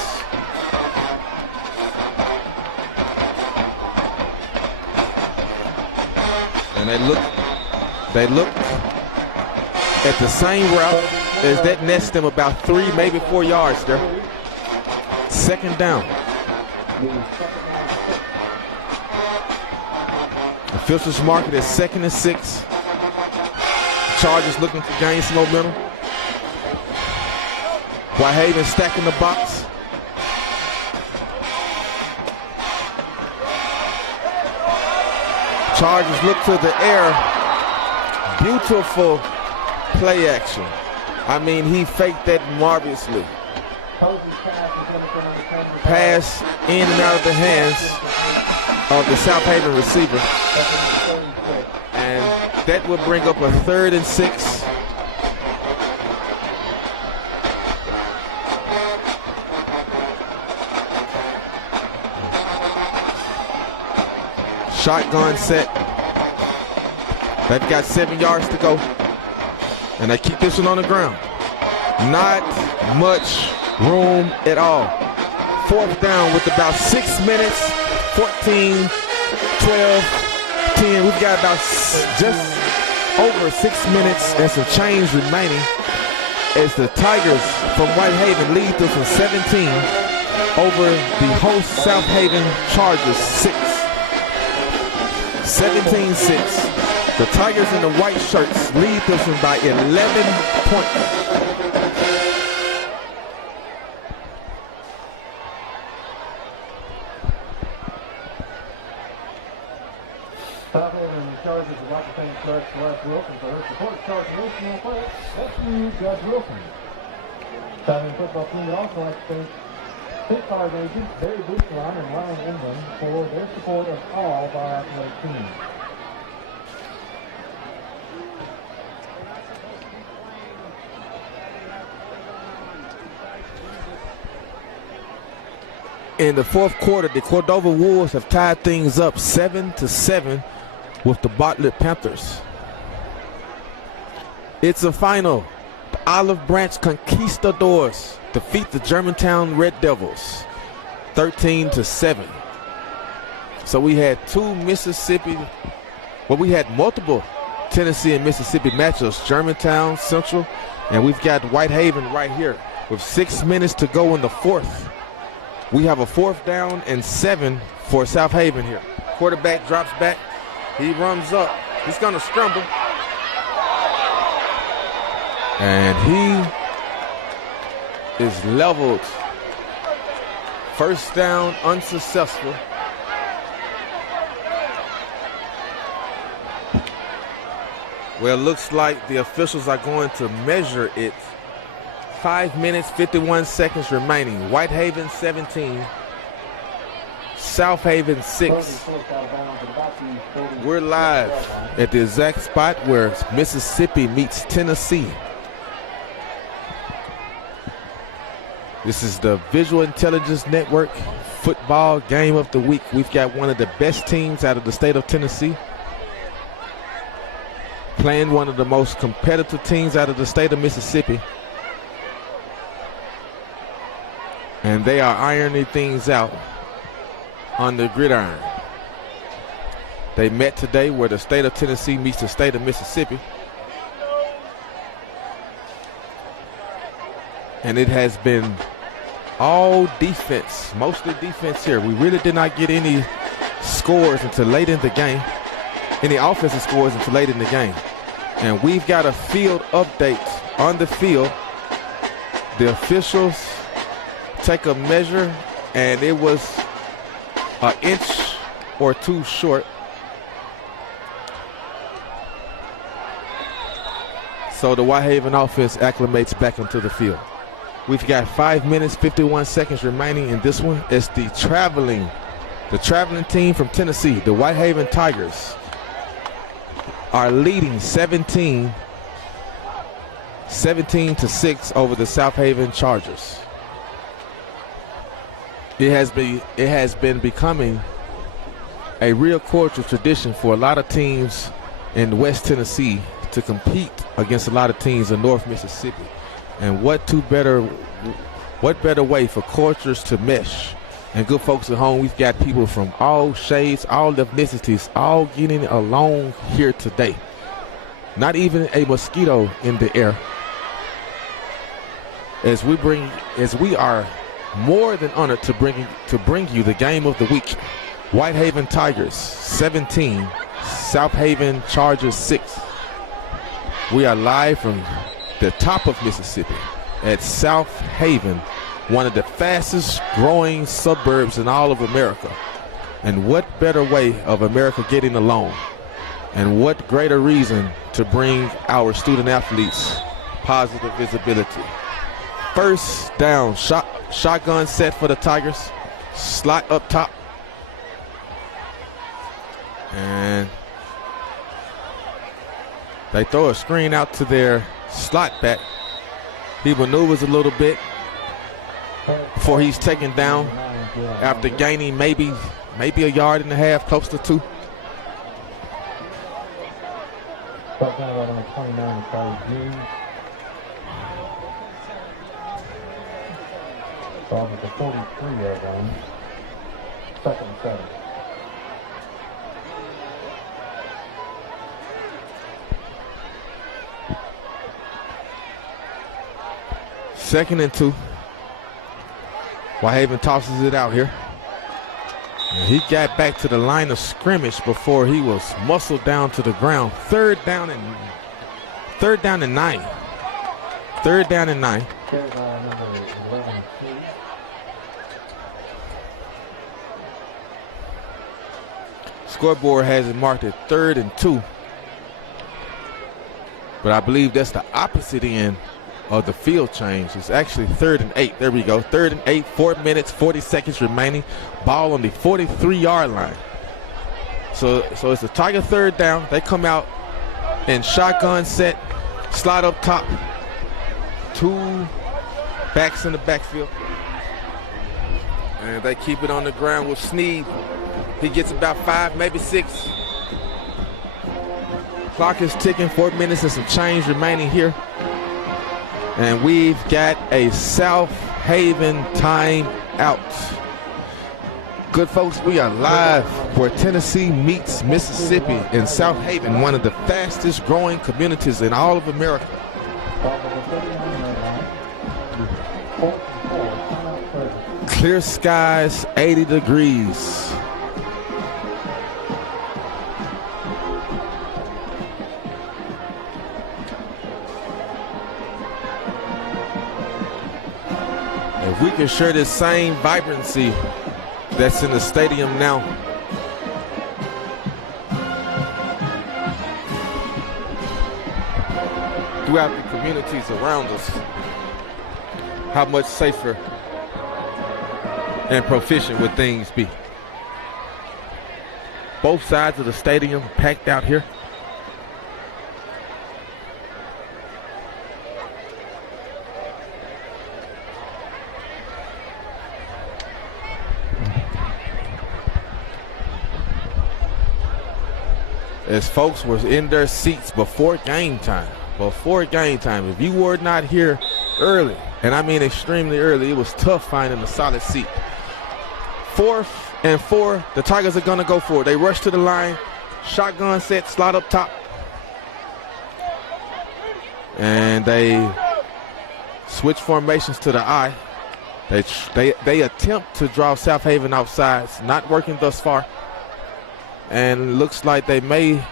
And they look at the same route as that nets them about 3, maybe 4 yards there. 2nd down. Officials mark it as 2nd and 6. Chargers looking to gain some momentum. Whitehaven stacking the box. Chargers look to the air. Beautiful play action. I mean, he faked that marvelously. Pass in and out of the hands of the Southaven receiver. And that will bring up a 3rd and 6. Shotgun set. They've got 7 yards to go. And they keep this one on the ground. Not much room at all. 4th down with about 6 minutes, 14, 12, 10. We've got about just over 6 minutes and some change remaining as the Tigers from Whitehaven lead this one 17 over the host Southaven Chargers 6. 17-6. The Tigers in the white shirts lead this one by 11 points. Southaven Chargers would like to thank Judge Celeste Wilson for her support. Charge Wilson on play. Thank you, Judge Wilson. Southaven football team would also like to thank Pit Card agents Barry Bushline and Ryan England for their support of all of our athletic teams. In the 4th quarter, the Cordova Wolves have tied things up 7-7 with the Bartlett Panthers. It's a final. The Olive Branch Conquistadors defeat the Germantown Red Devils 13-7. So we had we had multiple Tennessee and Mississippi matchups, Germantown, Central, and we've got Whitehaven right here with 6 minutes to go in the 4th. We have a 4th down and 7 for Southaven here. Quarterback drops back. He runs up. He's going to scramble. And he is leveled. First down, unsuccessful. Well, it looks like the officials are going to measure it. 5 minutes, 51 seconds remaining. Whitehaven 17, Southaven 6. We're live at the exact spot where Mississippi meets Tennessee. This is the Visual Intelligence Network football game of the week. We've got one of the best teams out of the state of Tennessee playing one of the most competitive teams out of the state of Mississippi. And they are ironing things out on the gridiron. They met today where the state of Tennessee meets the state of Mississippi. And it has been all defense, mostly defense here. We really did not get any scores until late in the game, any offensive scores until late in the game. And we've got a field update on the field. The officials take a measure, and it was an inch or two short. So the Whitehaven offense acclimates back into the field. We've got 5 minutes, 51 seconds remaining in this one. It's the traveling team from Tennessee, the Whitehaven Tigers, are leading 17 to 6 over the Southaven Chargers. It has been becoming a real cultural tradition for a lot of teams in West Tennessee to compete against a lot of teams in North Mississippi. And what better way for cultures to mesh? And good folks at home, we've got people from all shades, all ethnicities, all getting along here today. Not even a mosquito in the air. As we are more than honored to bring you the game of the week. Whitehaven Tigers 17, Southaven Chargers 6. We are live from the top of Mississippi at Southaven, one of the fastest growing suburbs in all of America. And what better way of America getting along? And what greater reason to bring our student athletes positive visibility? First down, shotgun set for the Tigers. Slot up top. And they throw a screen out to their slot back. He maneuvers a little bit before he's taken down after gaining maybe a yard and a half, close to 2. First down by number 29, Charlie Jean. Ball at the 43-yard line. Second and 7. Second and 2. Whitehaven tosses it out here. And he got back to the line of scrimmage before he was muscled down to the ground. Third down and 9. Third down and 9. There's number 11, Scoreboard has it marked at 3rd and 2. But I believe that's the opposite end of the field change. It's actually 3rd and 8. There we go. 3rd and 8, 4 minutes, 40 seconds remaining. Ball on the 43-yard line. So it's a Tiger third down. They come out in shotgun set, slide up top. 2 backs in the backfield. And they keep it on the ground with Sneed. He gets about 5, maybe 6. Clock is ticking, 4 minutes and some change remaining here. And we've got a Southaven timeout. Good folks, we are live where Tennessee meets Mississippi in Southaven, one of the fastest growing communities in all of America. Clear skies, 80 degrees. If we can share this same vibrancy that's in the stadium now, throughout the communities around us, how much safer and proficient would things be? Both sides of the stadium packed out here. As folks were in their seats before game time. If you were not here early, and I mean extremely early, it was tough finding a solid seat. 4th and 4, the Tigers are gonna go for it. They rush to the line, shotgun set, slot up top. And they switch formations to the eye. They attempt to draw Southaven offsides, not working thus far. And looks like they may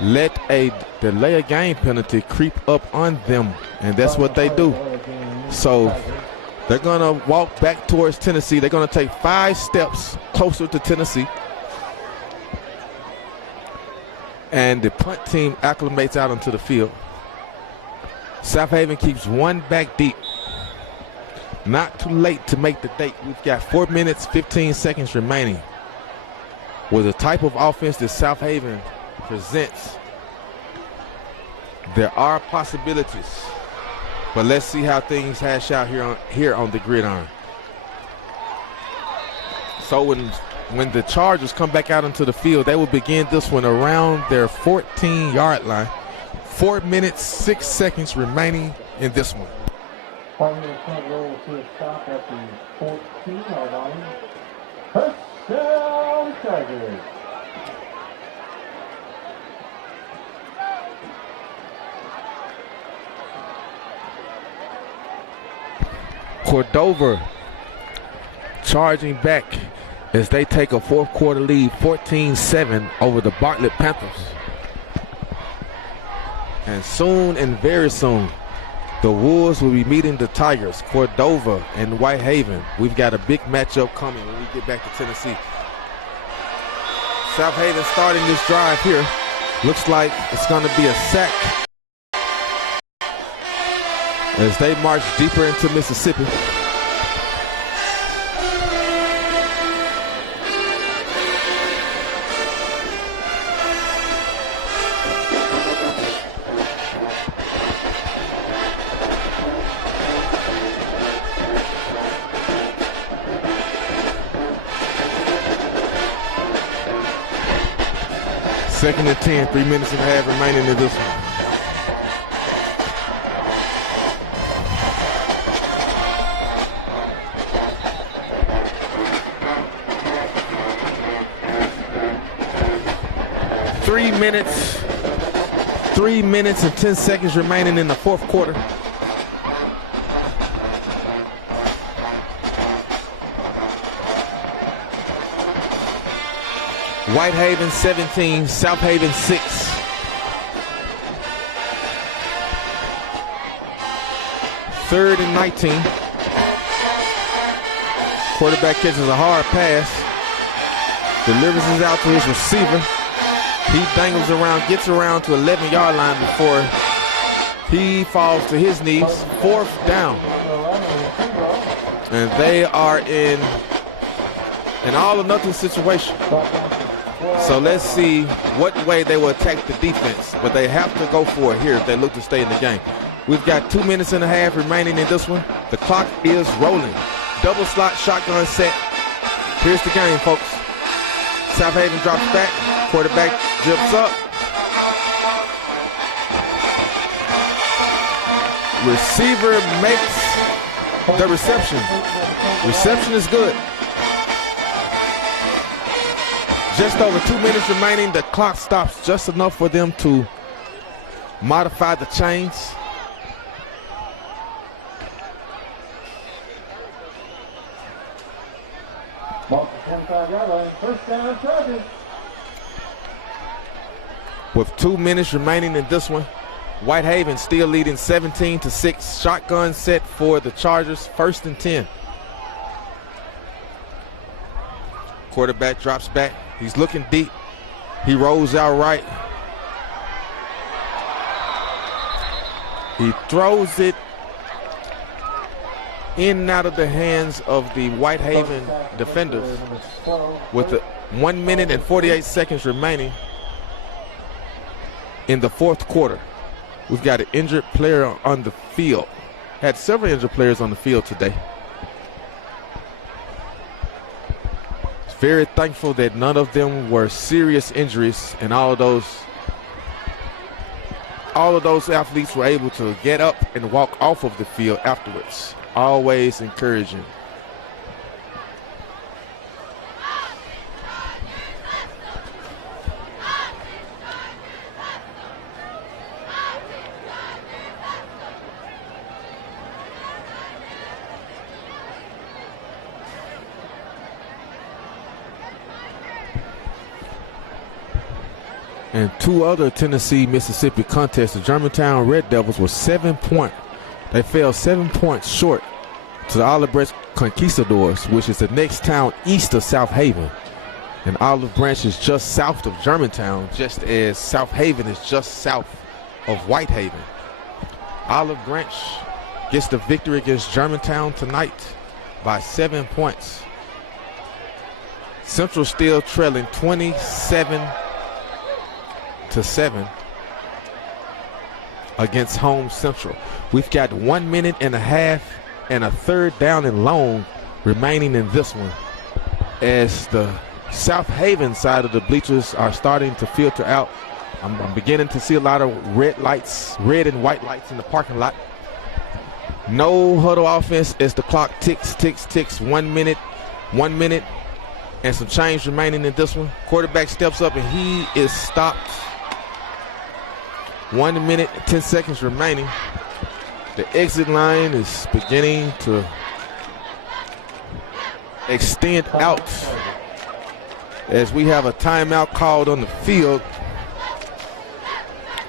let a delay a game penalty creep up on them, and that's what they do. So they're gonna walk back towards Tennessee. They're gonna take 5 steps closer to Tennessee, and the punt team acclimates out onto the field. Southaven keeps 1 back deep. Not too late to make the date. We've got 4 minutes, 15 seconds remaining. With the type of offense that Southaven presents, there are possibilities. But let's see how things hash out here on the gridiron. So when the Chargers come back out into the field, they will begin this one around their 14-yard line. 4 minutes, 6 seconds remaining in this one. 5-minute front roll to a stop at the 14-yard line. Touchdown, Tigers. Cordova charging back as they take a 4th quarter lead, 14-7 over the Bartlett Panthers. And soon and very soon, the Wolves will be meeting the Tigers, Cordova and Whitehaven. We've got a big matchup coming when we get back to Tennessee. Southaven starting this drive here. Looks like it's going to be a sack as they march deeper into Mississippi. Second and 10, 3 minutes and a half remaining in this one. Three minutes and 10 seconds remaining in the 4th quarter. Whitehaven 17, Southaven 6. Third and 19. Quarterback catches a hard pass. Delivers it out to his receiver. He dangles around, gets around to 11-yard line before he falls to his knees. 4th down. And they are in an all or nothing situation. So let's see what way they will attack the defense. But they have to go for it here if they look to stay in the game. We've got 2 minutes and a half remaining in this one. The clock is rolling. Double slot shotgun set. Here's the game, folks. Southaven drops back. Quarterback jumps up. Receiver makes the reception. Reception is good. Just over 2 minutes remaining. The clock stops just enough for them to modify the chains. Ball to 25-yard line. First down, Chargers. With 2 minutes remaining in this one, Whitehaven still leading 17-6. Shotgun set for the Chargers, 1st and 10. Quarterback drops back. He's looking deep. He rolls out right. He throws it in and out of the hands of the Whitehaven defenders with 1 minute and 48 seconds remaining in the 4th quarter. We've got an injured player on the field. Had several injured players on the field today. Very thankful that none of them were serious injuries, and all of those athletes were able to get up and walk off of the field afterwards. Always encouraging. And 2 other Tennessee-Mississippi contests, the Germantown Red Devils were 7 point. They fell 7 points short to the Olive Branch Conquistadors, which is the next town east of Southaven. And Olive Branch is just south of Germantown, just as Southaven is just south of Whitehaven. Olive Branch gets the victory against Germantown tonight by 7 points. Central still trailing 27-7 against Home Central. We've got 1 minute and a half and a 3rd down and long remaining in this one, as the Southaven side of the bleachers are starting to filter out. I'm beginning to see a lot of red and white lights in the parking lot. No huddle offense as the clock ticks. 1 minute and some change remaining in this one. Quarterback steps up and he is stopped. 1 minute, 10 seconds remaining. The exit line is beginning to extend out as we have a timeout called on the field.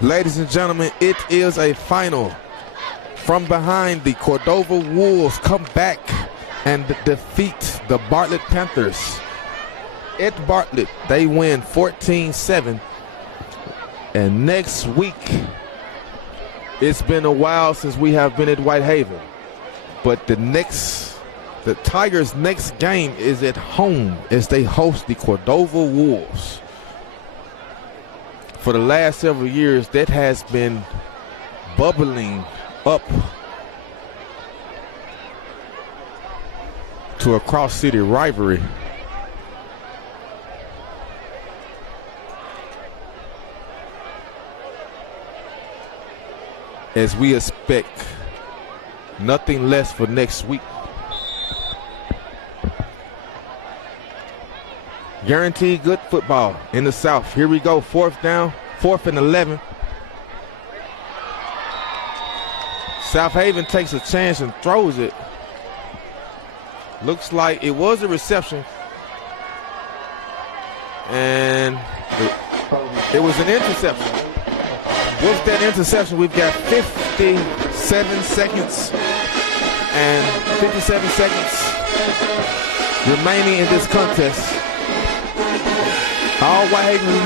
Ladies and gentlemen, it is a final. From behind, the Cordova Wolves come back and defeat the Bartlett Panthers. At Bartlett, they win 14-7. And next week, it's been a while since we have been at Whitehaven. But the Tigers' next game is at home as they host the Cordova Wolves. For the last several years, that has been bubbling up to a cross-city rivalry. As we expect nothing less for next week. Guaranteed good football in the South. Here we go, 4th down, 4th and 11. Southaven takes a chance and throws it. Looks like it was a reception. And it was an interception. With that interception, we've got 57 seconds and 57 seconds remaining in this contest. All Whitehaven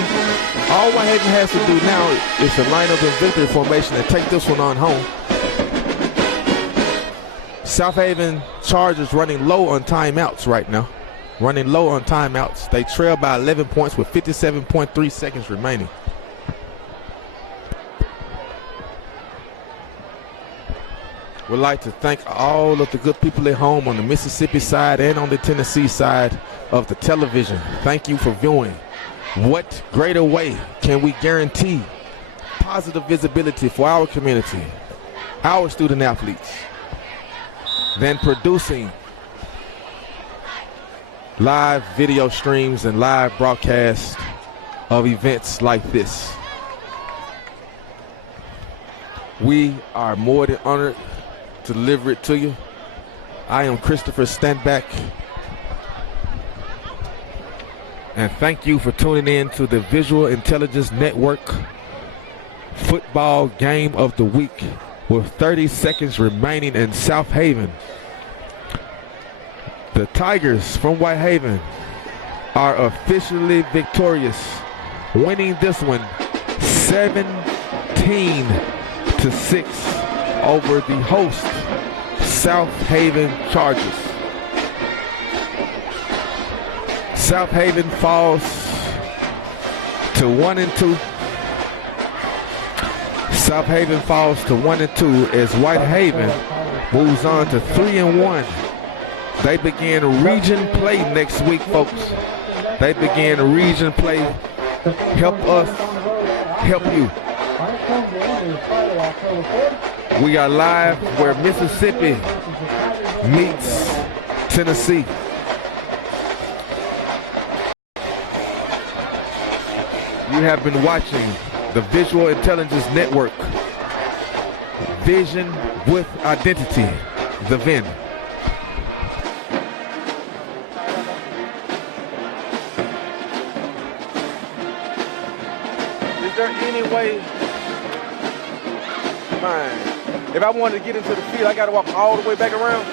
has to do now is to line up in victory formation and take this one on home. Southaven Chargers running low on timeouts right now. They trail by 11 points with 57.3 seconds remaining. We'd like to thank all of the good people at home on the Mississippi side and on the Tennessee side of the television. Thank you for viewing. What greater way can we guarantee positive visibility for our community, our student athletes, than producing live video streams and live broadcasts of events like this? We are more than honored to deliver it to you. I am Christopher Standback, and thank you for tuning in to the Visual Intelligence Network football game of the week with 30 seconds remaining in Southaven. The Tigers from Whitehaven are officially victorious, winning this one 17-6 over the host Southaven Chargers. Southaven falls to 1-2. Southaven falls to 1-2 as Whitehaven moves on to 3-1. They begin region play next week, folks. They begin region play. Help us, help you. We are live where Mississippi meets Tennessee. You have been watching the Visual Intelligence Network. Vision with Identity, the VIN. Is there any way, man, if I wanted to get into the field, I got to walk all the way back around?